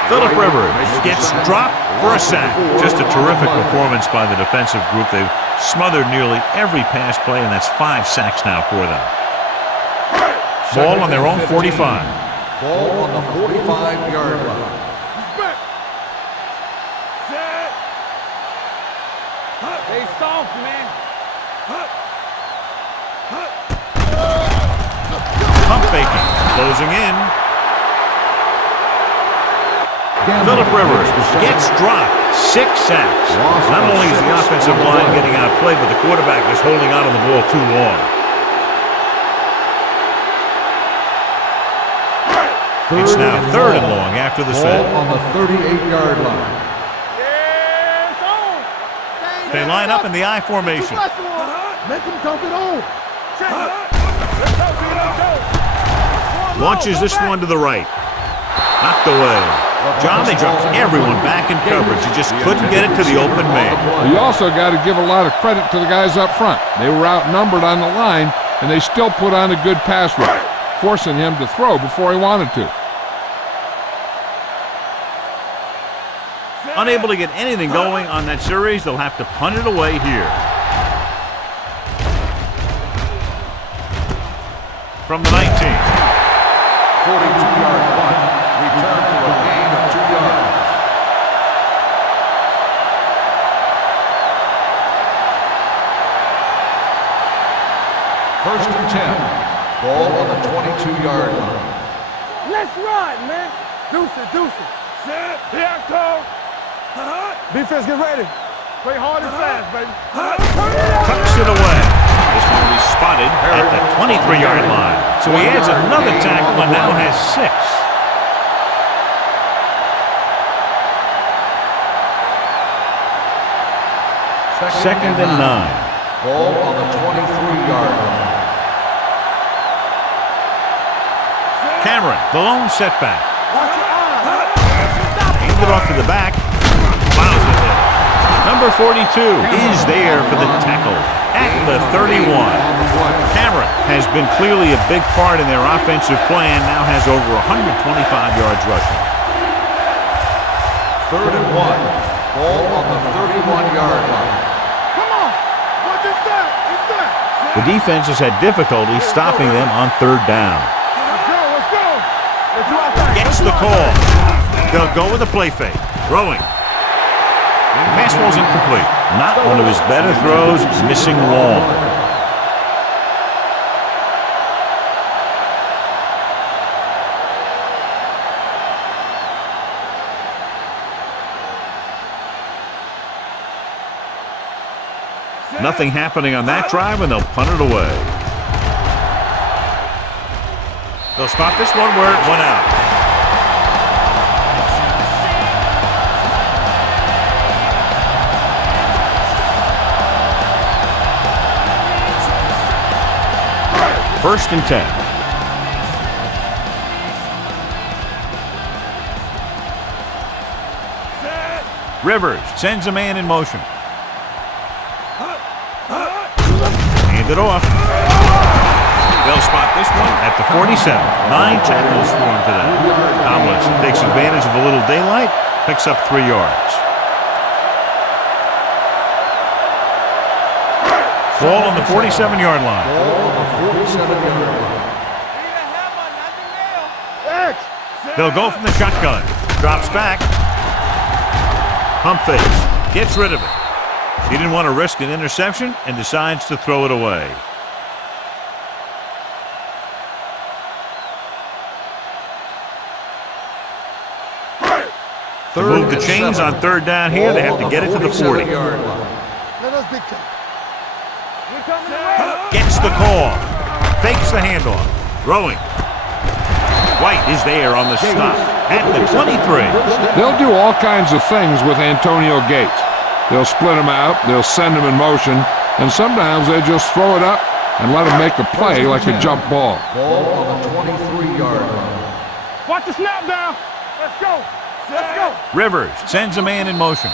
Phillip Rivers gets dropped for a sack. Just a terrific performance by the defensive group. They've smothered nearly every pass play, and that's 5 sacks now for them. Ball on their own 45. Ball on the 45-yard line. Stay soft, man. Pump faking, closing in. Phillip Rivers gets dropped. 6 sacks. Not only is the offensive line getting outplayed, but the quarterback is holding on to the ball too long. It's now 3rd and long after the sack. Ball on the 38-yard line. They line up in the I formation. Make him dump it on. Launches this one to the right. Knocked away. John, they dropped everyone back in coverage. He just couldn't get it to the open man. You also got to give a lot of credit to the guys up front. They were outnumbered on the line, and they still put on a good pass rush, forcing him to throw before he wanted to. Unable to get anything going on that series, they'll have to punt it away here. From the 19. 42-yard punt. Return for a gain of 2 yards. First and 10. Ball on the 22-yard line. Let's ride, man. Deuce it. Set. Here I come. Defense, get ready. Play hard and fast, baby. Tucks it away. This one will be spotted at the 23-yard line. So he adds another tackle and now has 6. Second and 9. Ball on the 23-yard line. Cameron, the lone setback. Hands it off to the back. Fouls it in. Number 42 is there for the tackle at the 31. Cameron has been clearly a big part in their offensive plan, now has over 125 yards rushing. 3rd and 1. Ball on the 31-yard line. Come on. What's it say? It's that. The defense has had difficulty stopping them on 3rd down. Let's go. Let's do our thing. Gets the call. They'll go with a play fake. Throwing. Pass ball's incomplete. Not one of his better throws. Missing long. Nothing happening on that drive, and they'll punt it away. They'll spot this one where it went out. First and 10. Rivers sends a man in motion. Hand it off. They'll spot this one at the 47. 9 tackles for him today. Tomlinson takes advantage of a little daylight, picks up 3 yards. Ball on the 47-yard line. They'll go from the shotgun. Drops back. Pump fakes. Gets rid of it. He didn't want to risk an interception and decides to throw it away. To move the chains on third down here, they have to get it to the 40. Gets the call. Fakes the handoff. Throwing. White is there on the stop at the 23. They'll do all kinds of things with Antonio Gates. They'll split him out, they'll send him in motion, and sometimes they just throw it up and let him make a play like a jump ball. Ball on the 23-yard line. Watch the snap down. Let's go. Let's go. Rivers sends a man in motion.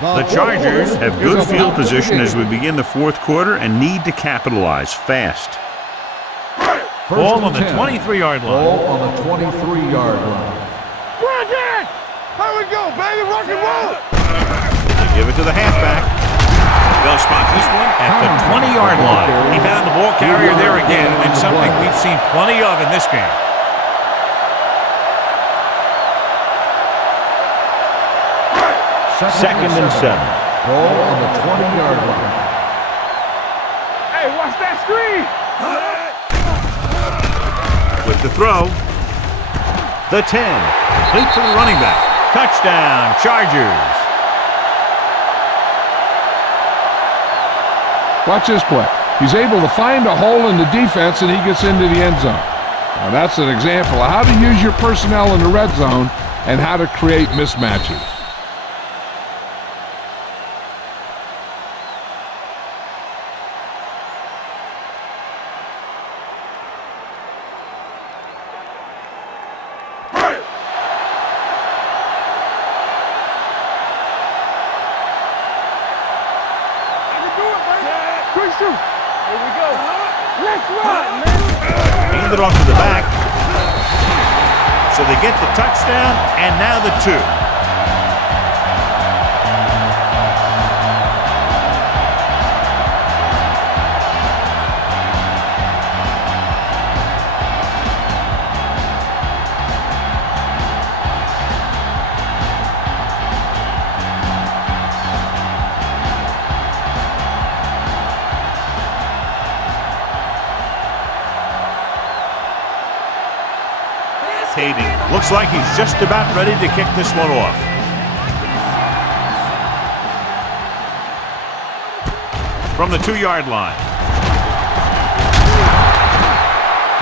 The Chargers have good field position as we begin the fourth quarter and need to capitalize fast. Ball on the 23-yard line. Ball on the 23-yard line. Run it! Here we go, baby. Rock and roll. They give it to the halfback. They'll spot this one at the 20-yard line. He found the ball carrier there again, and something we've seen plenty of in this game. Second and 7. Ball on the 20-yard line. Hey, watch that screen. With the throw. The 10. Complete to the running back. Touchdown, Chargers. Watch this play. He's able to find a hole in the defense and he gets into the end zone. Now that's an example of how to use your personnel in the red zone and how to create mismatches. Hand it off to the back. So they get the touchdown, and now the 2. Looks like he's just about ready to kick this one off. From the 2-yard line.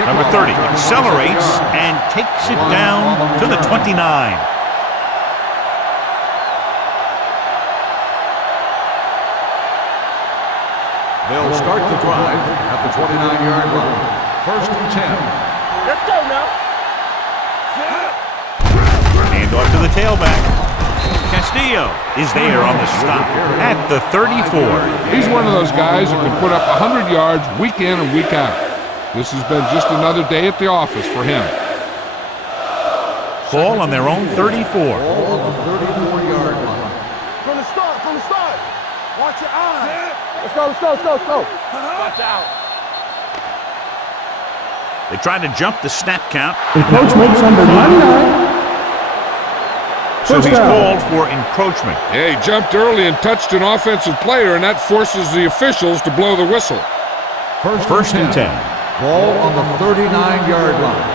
Number 30 accelerates and takes it down to the 29. They'll start the drive at the 29-yard line. First and 10. Let's go now. Hand off to the tailback. Castillo is there on the stop at the 34. He's one of those guys who can put up 100 yards week in and week out. This has been just another day at the office for him. Ball on their own 34. Ball on the 34-yard line. From the start. Watch your eyes. Let's go. Watch out. They tried to jump the snap count. Encroachment number 99. So he's called for encroachment. Yeah, he jumped early and touched an offensive player, and that forces the officials to blow the whistle. First and 10. Ball on the 39-yard line.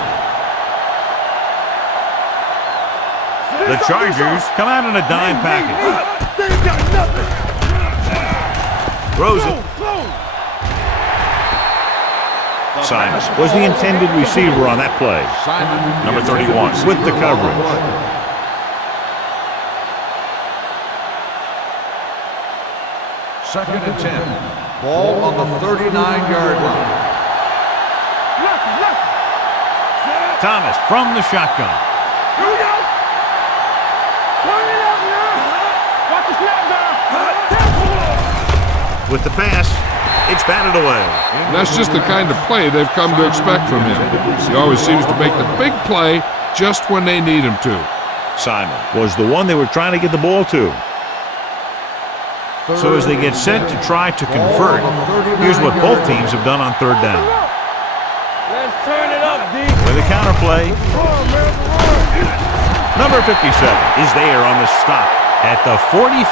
The Chargers come out in a dime package. They ain't got nothing. Throws it. Simon was the intended receiver on that play. Number 31 with the coverage. Second and 10. Ball on the 39-yard line. Thomas from the shotgun. Here we go. Turn it up now. Watch the snap down. With the pass, it's batted away. That's just the kind of play they've come to expect from him. He always seems to make the big play just when they need him to. Simon was the one they were trying to get the ball to. So as they get set to try to convert, here's what both teams have done on third down. Let's turn it up, D. With a counterplay, number 57 is there on the stop at the 45.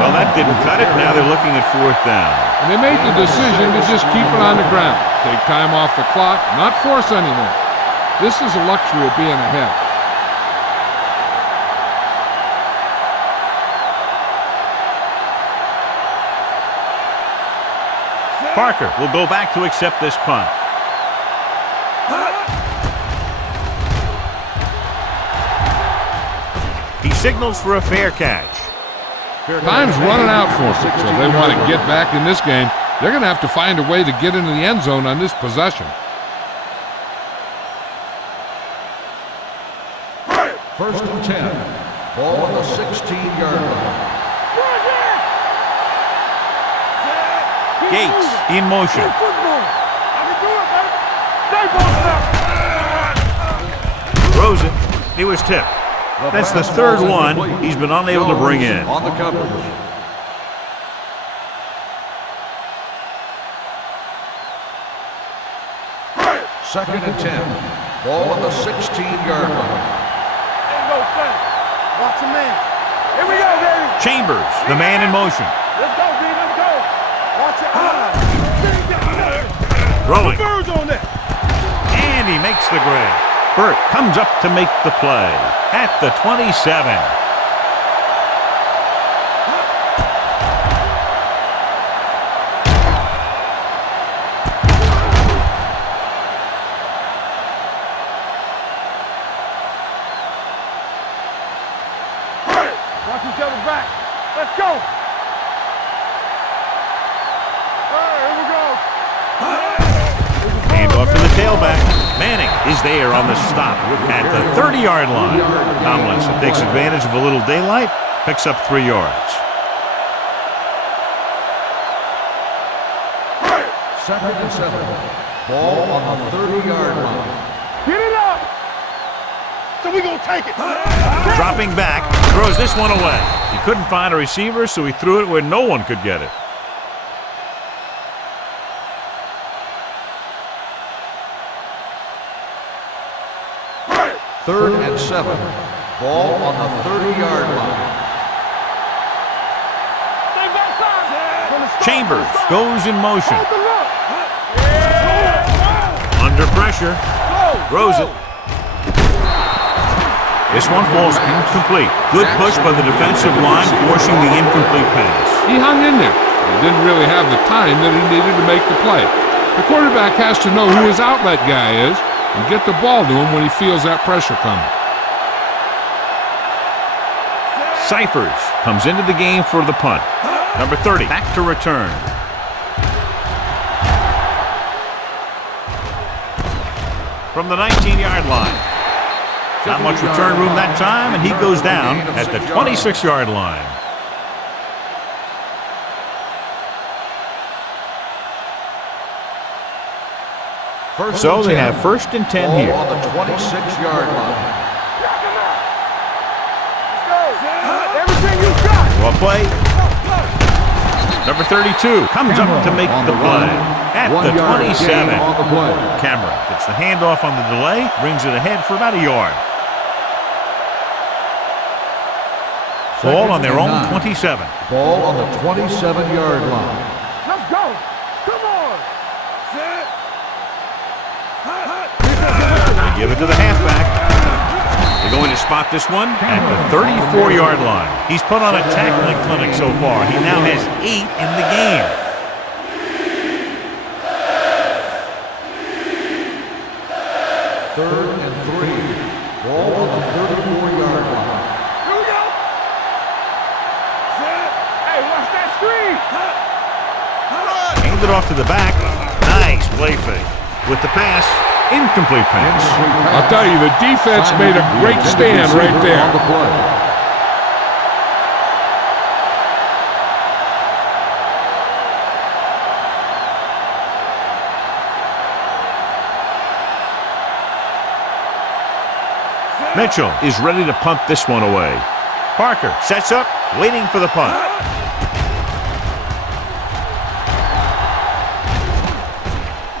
Well, that didn't cut it. Now they're looking at fourth down. And they made the decision to just keep it on the ground. Take time off the clock, not force anything. This is a luxury of being ahead. Parker will go back to accept this punt. He signals for a fair catch. Time's running out for them, so if they want to get back in this game, they're going to have to find a way to get into the end zone on this possession. First and 10. Ball on the 16-yard line. Gates in motion. Throws it. He was tipped. That's the third one he's been unable to bring in. On the coverage. Second and 10. Ball on the 16-yard line. Watch a man. Here we go, baby. Chambers, the man in motion. Let's go, D. Let's go. Watch your eyes. Throwing. Birds on that. And he makes the grab. Burt comes up to make the play at the 27. Watch each other back. Let's go. Here we go. Hand off to the tailback. Manning is there on the stop at the 30-yard line. Tomlinson takes advantage of a little daylight, picks up 3 yards. Second and 7. Ball on the 30-yard line. Get it up. So we gonna take it. Dropping back, throws this one away. He couldn't find a receiver, so he threw it where no one could get it. Third and 7. Ball on the 30-yard line. Chambers goes in motion. Under pressure, throws it. This one falls incomplete. Good push by the defensive line, forcing the incomplete pass. He hung in there. He didn't really have the time that he needed to make the play. The quarterback has to know who his outlet guy is and get the ball to him when he feels that pressure coming. Cyphers comes into the game for the punt. Number 30, back to return. From the 19-yard line. Not much return room that time, and he goes down at the 26-yard line. So they have first and 10 here. On the 26-yard line. Everything you got. Well play. Number 32 comes up to make the play at the 27. Cameron gets the handoff on the delay, brings it ahead for about a yard. Ball on their own 27. Ball on the 27-yard line. Let's go. Come on. They give it to the halfback. They going to spot this one at the 34-yard line. He's put on a tackling clinic so far. He now has 8 in the game. Third and 3. Ball on the 34-yard line. Here we go. Hey, watch that screen. Handed off to the back. Nice play fake. With the pass, incomplete pass. I'll tell you, the defense made a great stand right there. On the play. Mitchell is ready to punt this one away. Parker sets up, waiting for the punt.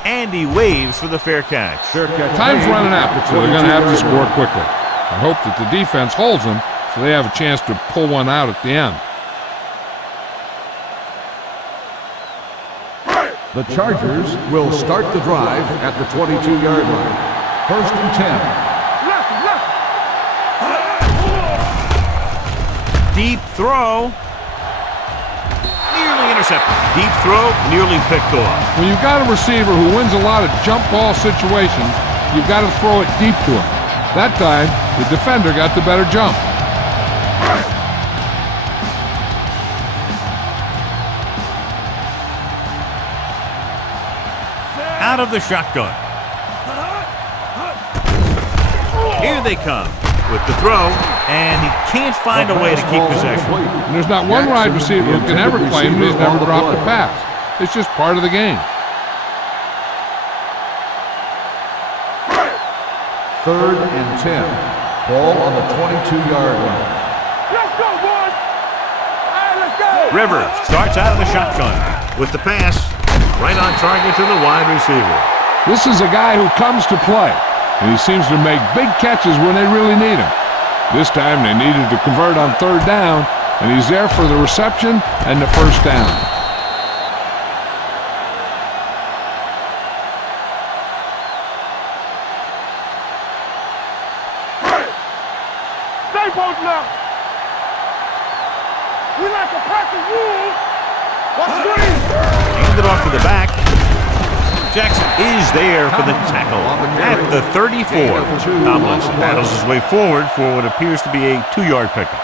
And he waves for the fair catch. Time's running out, so they're going to have to score quickly. I hope that the defense holds them so they have a chance to pull one out at the end. The Chargers will start the drive at the 22-yard line. First and 10. Deep throw. Nearly intercepted. Deep throw, nearly picked off. When you've got a receiver who wins a lot of jump ball situations, you've got to throw it deep to him. That time, the defender got the better jump. Out of the shotgun. Here they come with the throw, and he can't find a way to keep possession. And there's not one wide receiver who can ever claim that he's never dropped a pass. It's just part of the game. Third and 10. Ball on the 22-yard line. Let's go, boys. All right, let's go. Rivers starts out of the shotgun with the pass, right on target to the wide receiver. This is a guy who comes to play, and he seems to make big catches when they really need him. This time they needed to convert on third down, and he's there for the reception and the first down. Stay posted up. We like to practice rules. What's green? Handed off to the back. Jackson is there for the tackle at the 34. Tomlinson battles his way forward for what appears to be a 2-yard pickup.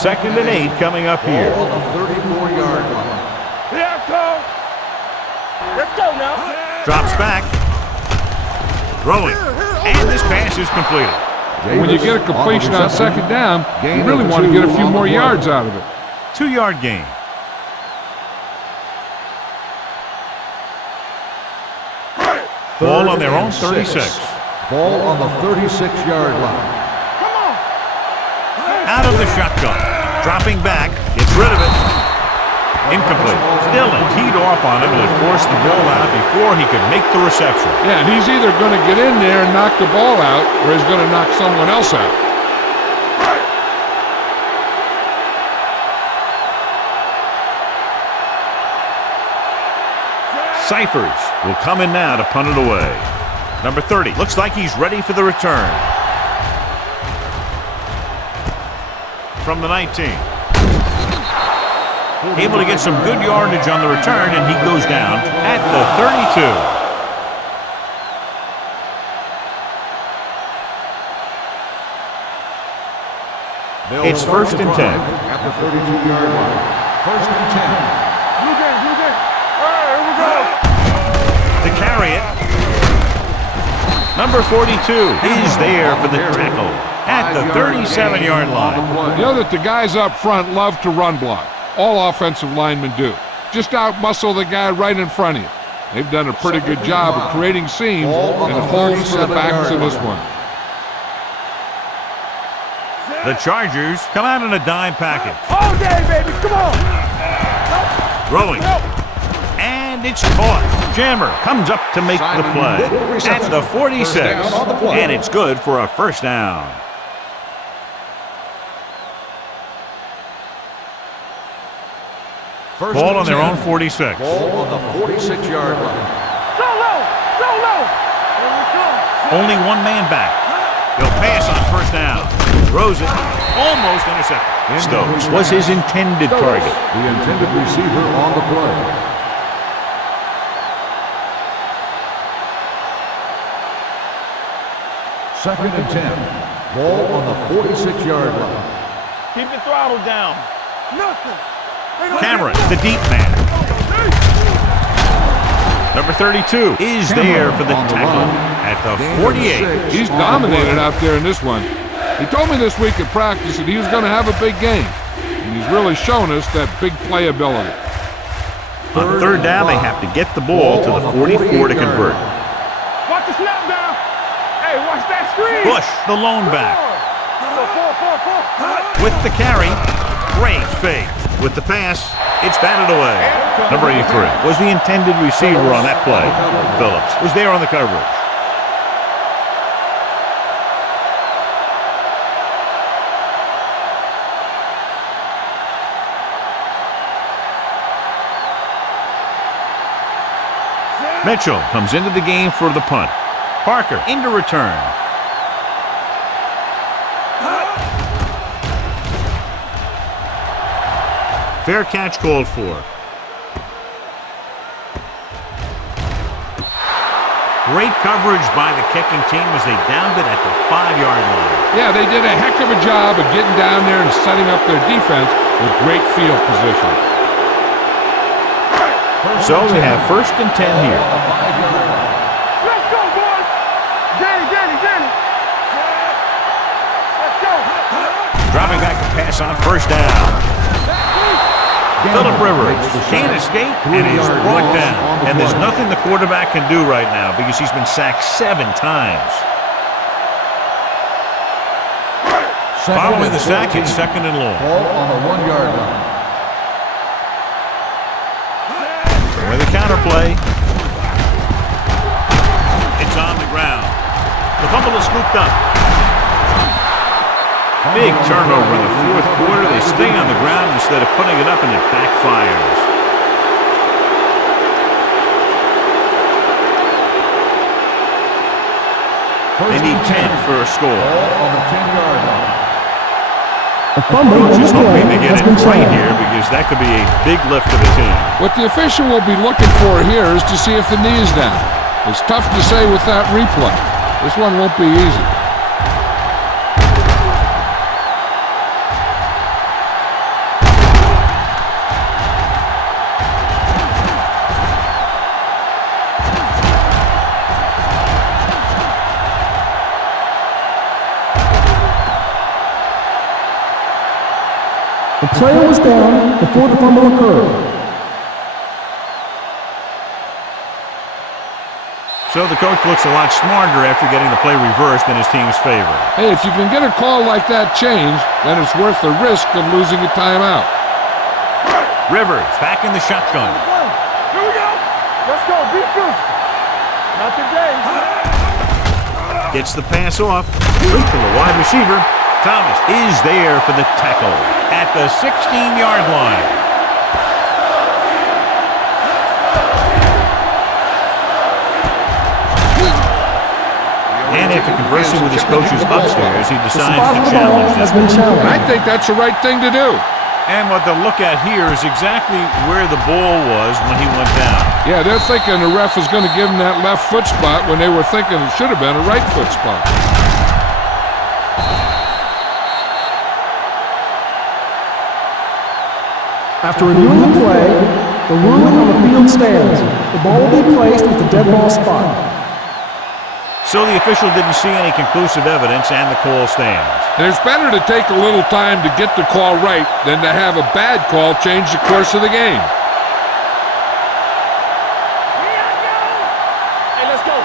Second and 8 coming up here. Ball on the 34-yard line. Here I come. Let's go now. Drops back. Throwing. And this pass is completed. When you get a completion on second down, you really want to get a few more yards out of it. 2-yard gain. Ball on their own 36. Ball on the 36-yard line. Come on. Out of the shotgun. Dropping back. Gets rid of it. Incomplete. Dillon teed off on him and forced the ball out before he could make the reception. Yeah, and he's either going to get in there and knock the ball out, or he's going to knock someone else out. Cyphers will come in now to punt it away. Number 30 looks like he's ready for the return. From the 19. Able to get some good yardage on the return, and he goes down at the 32. It's first and 10. At the 32-yard line. First and 10. Blue game, blue game. All right, here we go. To carry it. Number 42 is there for the tackle at the 37-yard line. You know that the guys up front love to run block. All offensive linemen do. Just out-muscle the guy right in front of you. They've done a pretty good job of creating seams and holes for the backs of this one. The Chargers come out in a dime package. All day, baby. Come on. Throwing. And it's caught. Jammer comes up to make the play at the 46. And it's good for a first down. Ball on their own 46. Ball on the 46-yard line. So low. So low. Only one man back. He'll pass on first down. Throws it. Almost intercepted. Stokes was his intended target. The intended receiver on the play. Second and 10. Ball on the 46-yard line. Keep the throttle down. Nothing. Cameron, the deep man. Number 32 is there for the tackle at the 48. He's dominated out there in this one. He told me this week at practice that he was going to have a big game. And he's really shown us that big playability. On third down, they have to get the ball to the 44 to convert. Watch the snap down. Hey, watch that screen. Bush, the lone back. With the carry, great fake. With the pass, it's batted away. Number 83 was the intended receiver on that play. Phillips was there on the coverage. Mitchell comes into the game for the punt. Parker into return. Fair catch called for. Great coverage by the kicking team as they downed it at the 5-yard line. Yeah, they did a heck of a job of getting down there and setting up their defense with great field position. So they have first and 10 here. Let's go, boys. Get it. Let's go. Dropping back to pass on first down. Phillip Rivers can't escape and is brought down. And there's nothing the quarterback can do right now because he's been sacked 7 times. Following the sack, it's second and long. Ball on the 1-yard line. With a counter play. It's on the ground. The fumble is scooped up. Big turnover in the fourth quarter. They stay on the ground instead of putting it up, and it backfires. They need 10 for a score. Ball on the 10-yard line. A fumble on Just the hoping play to get has it been right shown. here because that could be a big lift for the team. What the official will be looking for here is to see if the knee is down. It's tough to say with that replay. This one won't be easy. The player was down before the fumble occurred. So the coach looks a lot smarter after getting the play reversed in his team's favor. Hey, if you can get a call like that changed, then it's worth the risk of losing a timeout. Rivers back in the shotgun. Here we go. Let's go. Be good. Not today. Gets the pass off. Straight to the wide receiver. Thomas is there for the tackle at the 16-yard line. And after conversing with his coaches upstairs, he decides to challenge this. I think that's the right thing to do. And what they'll look at here is exactly where the ball was when he went down. Yeah, they're thinking the ref is going to give him that left foot spot when they were thinking it should have been a right foot spot. After reviewing the play, the ruling on the field stands. The ball will be placed at the dead ball spot. So the official didn't see any conclusive evidence, and the call stands. And it's better to take a little time to get the call right than to have a bad call change the course of the game. Hey, let's go.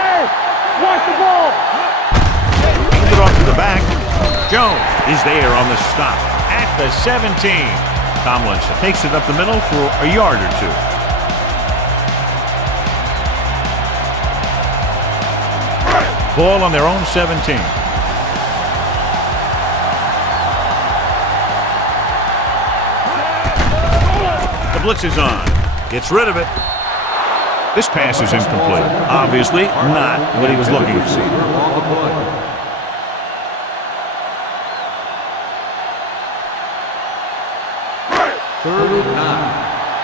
Hey, watch the ball. Hand it off to the back. Jones is there on the stop at the 17. Tomlinson takes it up the middle for a yard or two. Ball on their own 17. The blitz is on. Gets rid of it. This pass is incomplete. Obviously not what he was looking for. On the play. Third and 9.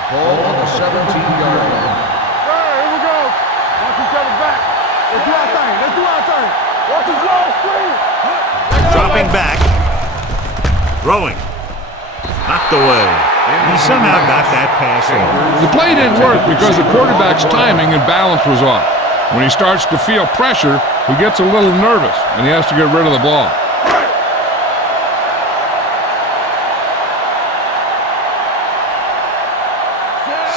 Ball on the 17-yard line. Here we go. Watch each other back. Let's do our thing. Let's do our thing. Watch the draw screen. Dropping back. Throwing. Knocked away. He somehow got that pass off. The play didn't work because the quarterback's timing and balance was off. When he starts to feel pressure, he gets a little nervous, and he has to get rid of the ball.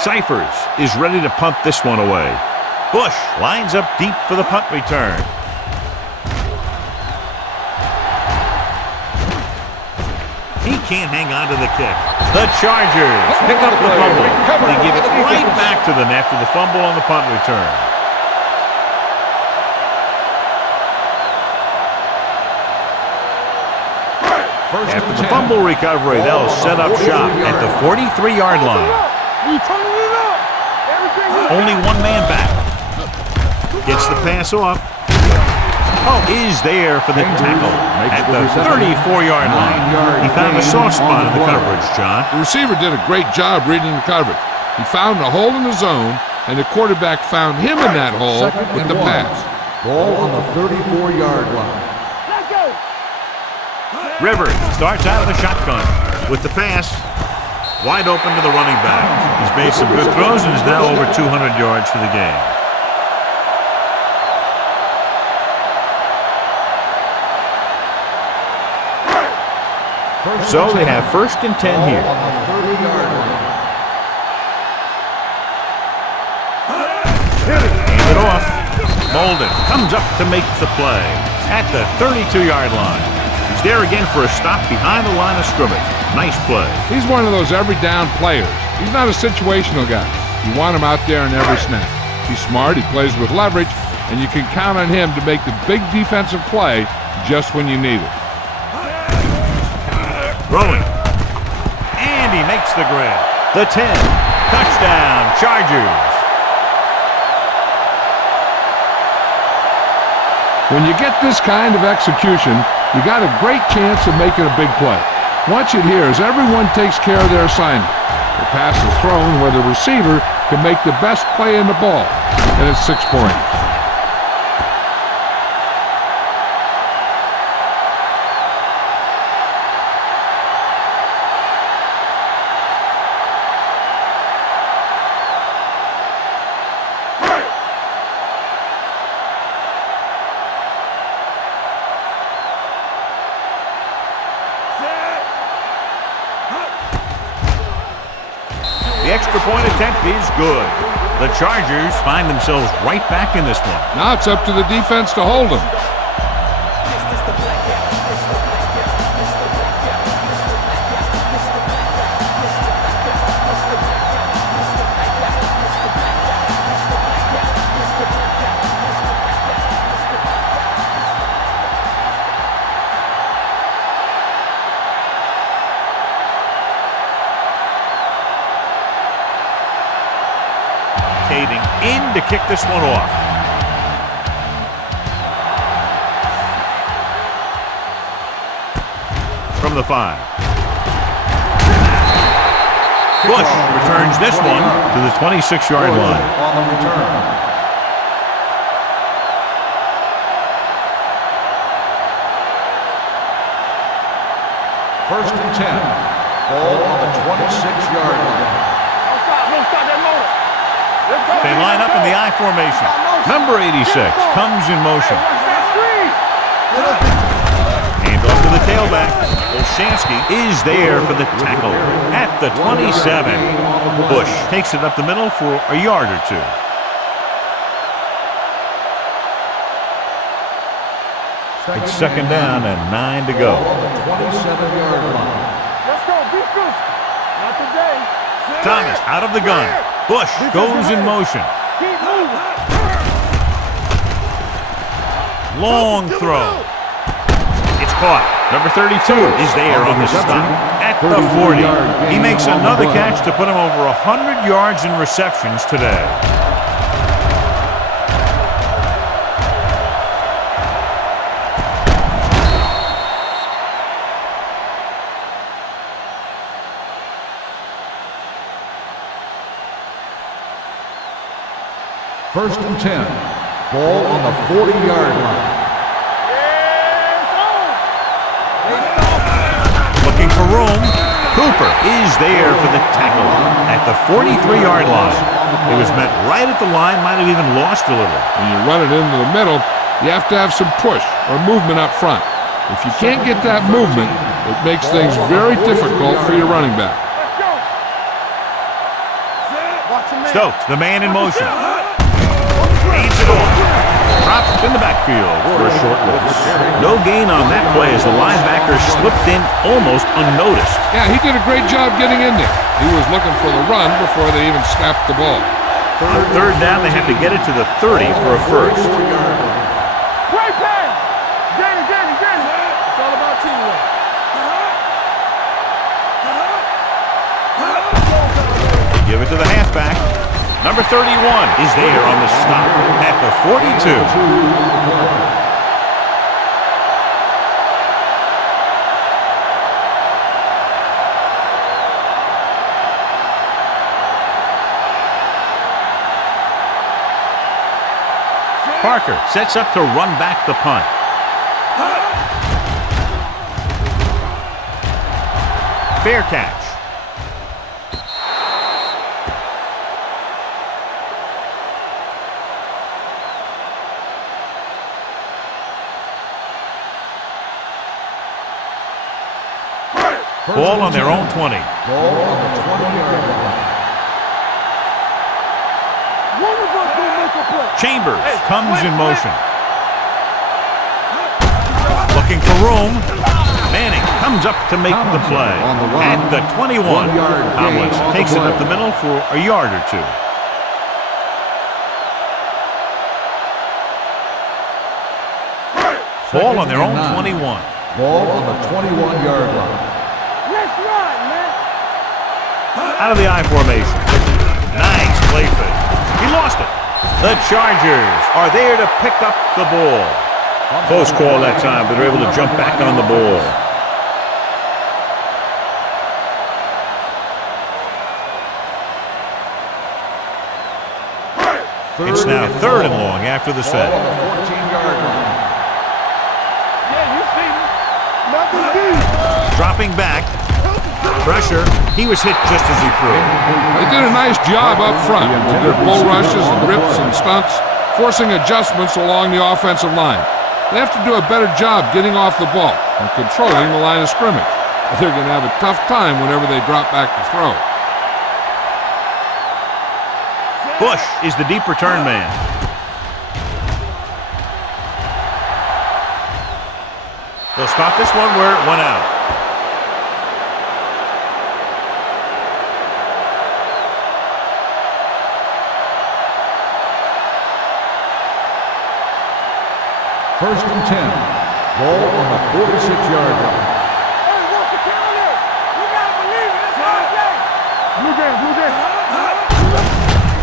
Cyphers is ready to punt this one away. Bush lines up deep for the punt return. He can't hang on to the kick. The Chargers pick up the fumble. They give it right back to them after the fumble on the punt return. After the fumble recovery, they'll set up shop at the 43-yard line. We turning it up. Everything Only one man back. Gets the pass off. Is there for the tackle at the 34-yard line. He found a soft spot in the coverage, John. The receiver did a great job reading the coverage. He found a hole in the zone, and the quarterback found him in that hole with the pass. Ball on the 34-yard line. Let's go. Rivers starts out of the shotgun with the pass. Wide open to the running back. He's made some good throws and is now over 200 yards for the game. So they have 1st and 10 here. On the 30-yard line. Hand it off. Bolden comes up to make the play at the 32-yard line. He's there again for a stop behind the line of scrimmage. Nice play. He's one of those every down players. He's not a situational guy. You want him out there in every snap. He's smart, he plays with leverage, and you can count on him to make the big defensive play just when you need it. Throwing. And he makes the grab. The 10. Touchdown, Chargers. When you get this kind of execution, you got a great chance of making a big play. Watch it here as everyone takes care of their assignment. The pass is thrown where the receiver can make the best play in the ball, and it's 6 points. The extra point attempt is good. The Chargers find themselves right back in this one. Now it's up to the defense to hold him. In to kick this one off. From the 5. Bush returns this one to the 26-yard line. On the return. First and 10. Ball on the 26-yard line. Don't stop that motor. They line up in the I formation. Number 86 comes in motion. Hand off to the tailback. Olshansky is there for the tackle at the 27. Bush takes it up the middle for a yard or two. It's 2nd down and 9 to go. On the 27-yard line. Let's go, defense. Not today. Thomas out of the gun. Bush goes in motion. Keep moving. Long throw. It's caught. Number 32 is there on the stop at the 40. He makes another catch to put him over 100 yards in receptions today. First and 10. Ball on the 40-yard line. Looking for room. Cooper is there for the tackle at the 43-yard line. He was met right at the line, might have even lost a little. When you run it into the middle, you have to have some push or movement up front. If you can't get that movement, it makes things very difficult for your running back. Stokes, the man in motion. Hands it off. Dropped in the backfield for a short loss. No gain on that play as the linebacker slipped in almost unnoticed. Yeah, he did a great job getting in there. He was looking for the run before they even snapped the ball. On third down, they have to get it to the 30 for a first. Great pass. Get it. It's all about teamwork. Give it to the halfback. Number 31 is there on the stop at the 42. Parker sets up to run back the punt. Fair catch. Ball on their own 20. Ball on the 20-yard line. Chambers comes in motion. Looking for room. Manning comes up to make the play. At the 21, Tomlins takes it up the middle for a yard or two. Ball on their own 21. Ball on the 21-yard line. Out of the I formation. Nice play fake. He lost it. The Chargers are there to pick up the ball. Close call that time, but they're able to jump back on the ball. It's now third and long after the set. Ball on the 14-yard line. Yeah, you see me. Nothing deep. Dropping back. Pressure. He was hit just as he threw. They did a nice job up front with their bull rushes and rips and stunts, forcing adjustments along the offensive line. They have to do a better job getting off the ball and controlling the line of scrimmage. They're going to have a tough time whenever they drop back to throw. Bush is the deep return man. They'll stop this one where it went out. First and 10. Ball on the 46-yard line. Hey, what's the counter? You gotta believe it. It's our day. Blue game.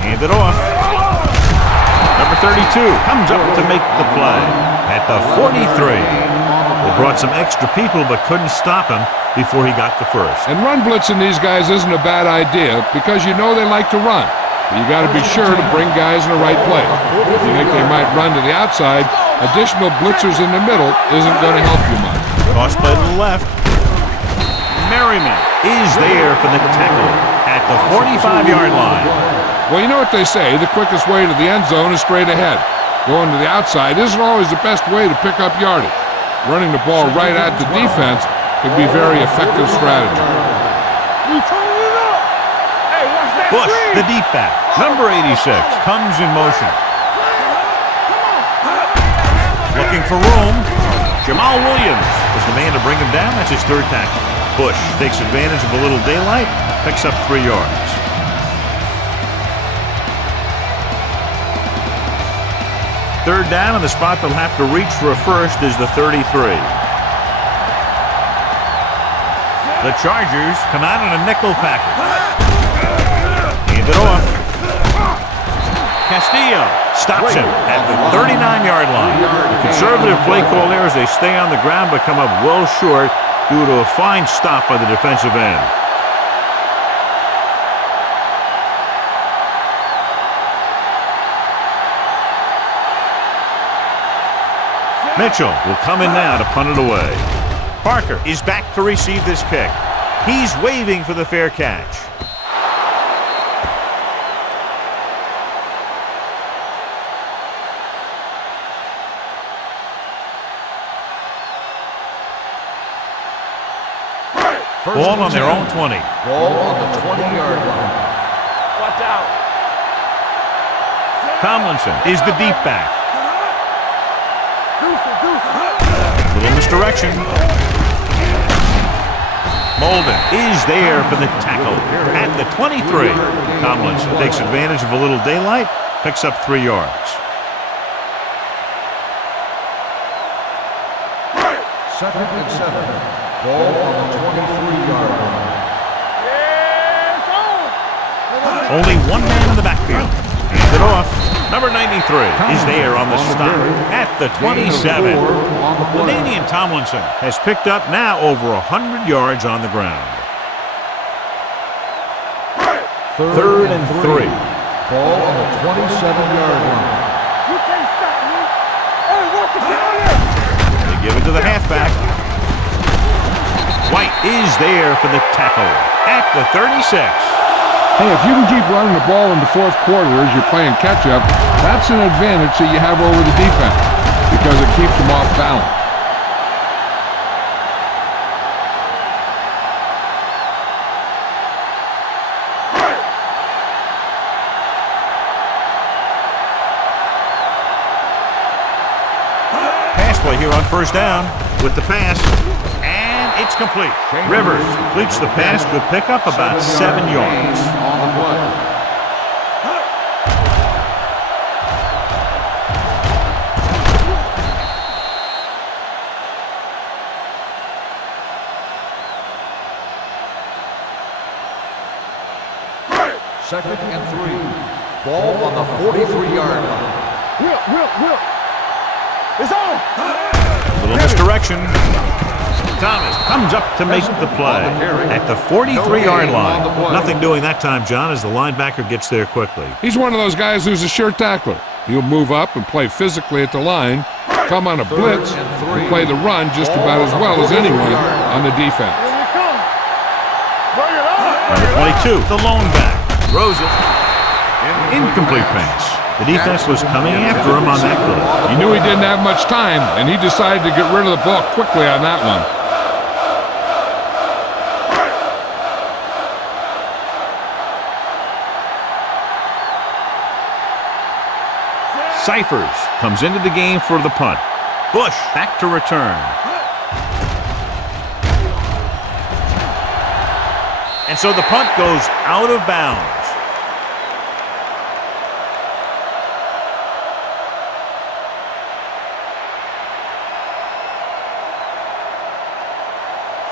Hand it off. Number 32 comes up to make the play at the 43. They brought some extra people but couldn't stop him before he got the first. And run blitzing these guys isn't a bad idea because you know they like to run. But you got to be sure to bring guys in the right place. If you think they might run to the outside, additional blitzers in the middle isn't going to help you much. Cross play to the left. Merriman is there for the tackle at the 45-yard line. Well, you know what they say, the quickest way to the end zone is straight ahead. Going to the outside isn't always the best way to pick up yardage. Running the ball right at the defense can be a very effective strategy. Bush, the deep back, number 86, comes in motion. Looking for room. Jamal Williams is the man to bring him down. That's his third tackle. Bush takes advantage of a little daylight, picks up 3 yards. Third down, and the spot they'll have to reach for a first is the 33. The Chargers come out in a nickel package. Hand it off. Castillo stops him at the 39-yard line. The conservative play call there as they stay on the ground but come up well short due to a fine stop by the defensive end. Mitchell will come in now to punt it away. Parker is back to receive this kick. He's waving for the fair catch. Ball on their own 20. Ball on the 20-yard line. Watch out. Tomlinson is the deep back. Deuce. Little misdirection. Molden is there for the tackle at the 23. Tomlinson takes advantage of a little daylight, picks up 3 yards. Second and 7. Ball on the 23-yard line. Only one man in the backfield. Hand it off. Number 93 is there on the stop at the 27. Canadian Tomlinson has picked up now over 100 yards on the ground. Third and 3. Ball on the 27-yard line. You can't stop me. Hey, walk the down. They give it to the halfback. White is there for the tackle at the 36. Hey, if you can keep running the ball in the fourth quarter as you're playing catch-up, that's an advantage that you have over the defense because it keeps them off balance. Pass play here on first down with the pass. It's complete. Rivers completes the pass. Good pickup, about 7 yards. On the play. Second and 3. Ball on the 43-yard line. Whip. It's on. Little misdirection. Thomas comes up to make the play at the 43-yard line. Nothing doing that time, John, as the linebacker gets there quickly. He's one of those guys who's a sure tackler. He'll move up and play physically at the line, come on a blitz, and play the run just about as well as anyone on the defense. Here we come. Bring it on. Number 22, the lone back. Throws it. Incomplete pass. The defense was coming after him on that play. He knew he didn't have much time, and he decided to get rid of the ball quickly on that one. Cyphers comes into the game for the punt. Bush back to return. And so the punt goes out of bounds.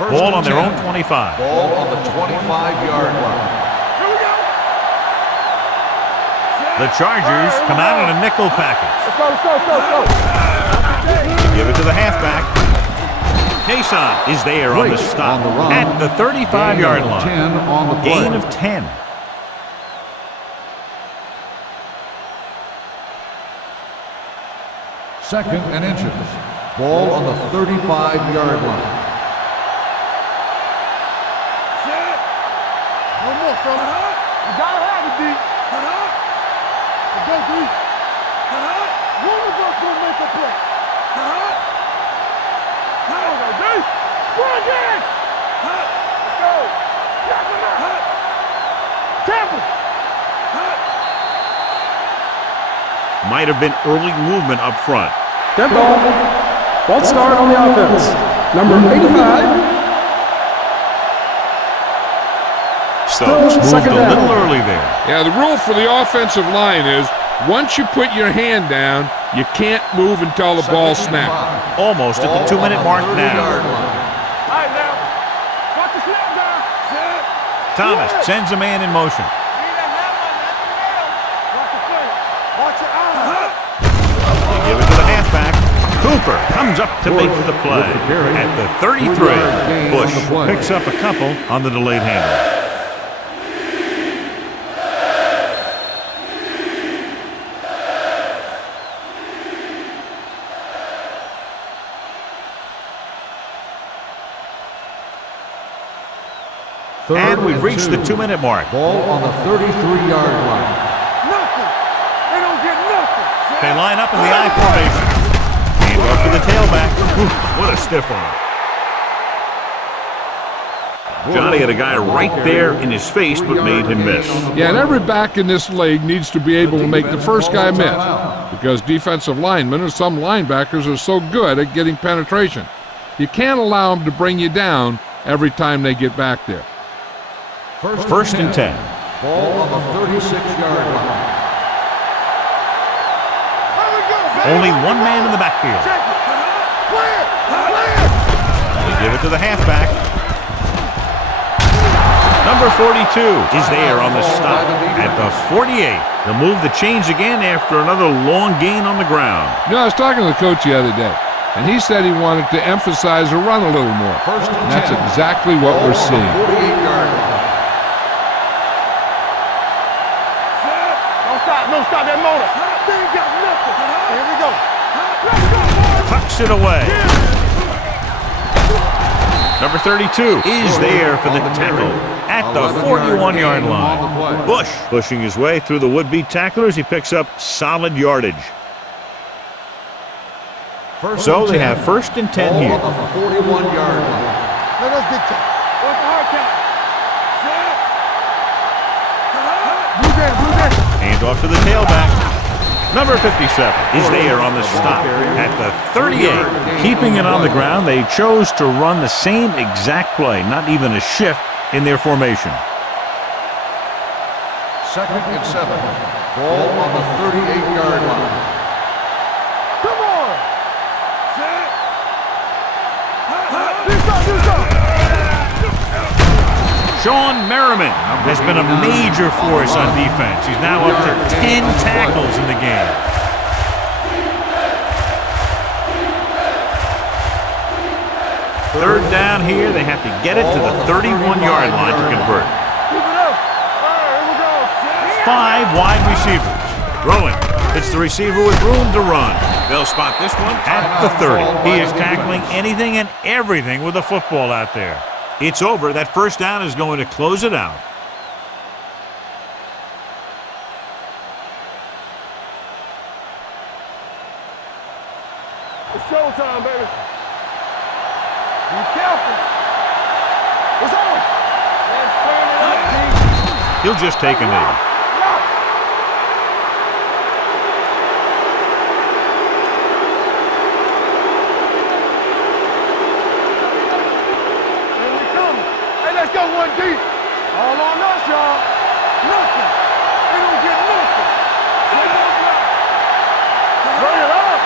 Ball on their own 25. Ball on the 25-yard line. The Chargers come out in a nickel package. Let's go. Give it to the halfback. Kason is there on the stop at the 35-yard line. 10 on the play. Gain of 10. Second and inches. Ball on the 35-yard line. One more, fella. You gotta have it, D. Go, D. One of us gonna make a play. There we go, D. Bring it. Let's go. Tampa. Might have been early movement up front. Dead ball. False start on the offense. Number 85. Stokes moved second a down. little early there. Yeah, the rule for the offensive line is once you put your hand down, you can't move until the ball snaps. Almost at the 2-minute mark now. All right, now. Got the snap down. Thomas sends a man in motion. Watch the play. Watch your eyes. They give it to the halfback. Cooper comes up to make the play at the 33. Bush picks up a couple on the delayed handoff. And we've reached the 2-minute mark. Ball on the 33-yard line. Nothing. They don't get nothing. They line up in the I formation. Hand off to the tailback. Whew, what a stiff arm. Johnny had a guy right there in his face, but made him miss. Yeah, and every back in this league needs to be able to make the first guy miss, because defensive linemen and some linebackers are so good at getting penetration. You can't allow them to bring you down every time they get back there. First and 10. Ball on the 36-yard line. Only one man in the backfield. They give it to the halfback. Number 42 is there on the stop at the 48. They'll move the chains again after another long gain on the ground. You know, I was talking to the coach the other day, and he said he wanted to emphasize the run a little more. And that's exactly what we're seeing. 48-yard line. Don't stop that motor. They ain't got nothing. Here we go. Let's go, boys. Tucks it away. Number 32 is there for the tackle at the 41-yard line. Bush pushing his way through the would-be tacklers. He picks up solid yardage. So they have first and 10 here. Ball on the 41-yard line. Let us get to. What's the hard count? Blue down. Hand off to the tailback. Number 57 is there on the stop at the 38. Keeping it on the ground, they chose to run the same exact play, not even a shift in their formation. Second and 7. Ball on the 38-yard line. Come on. Sean Merriman has been a major force on defense. He's now up to 10 tackles in the game. Third down here. They have to get it to the 31-yard line to convert. Keep it up. All right, here we go. 5 wide receivers. Throwing. It's the receiver with room to run. They'll spot this one at the 30. He is tackling anything and everything with a football out there. It's over. That first down is going to close it out. It's showtime, baby. Be careful. It's on. Let's turn it up, D. He'll just take a knee. Let's go one deep. All on us, y'all. Nothing. They don't get nothing. Bring it up.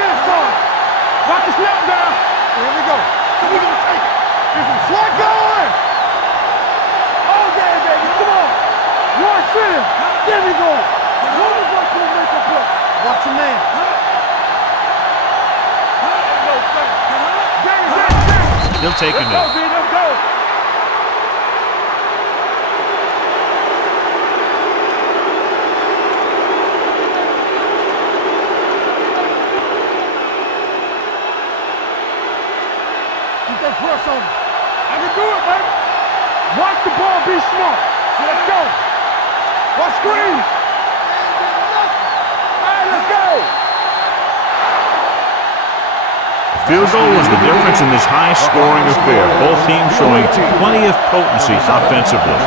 Get it started. Watch the snap down. Here we go. So we're going to take it. There's some slot going. Oh, yeah, baby. Come on. One center. There we go. One of us will make a play. Watch your man. He'll take a knee. Let's go. Keep that press on him. I can do it, baby. Watch the ball be smart. Let's go. Watch screen. All right, let's go. Field goal was the difference in this high-scoring affair. Both teams showing plenty of potency offensively.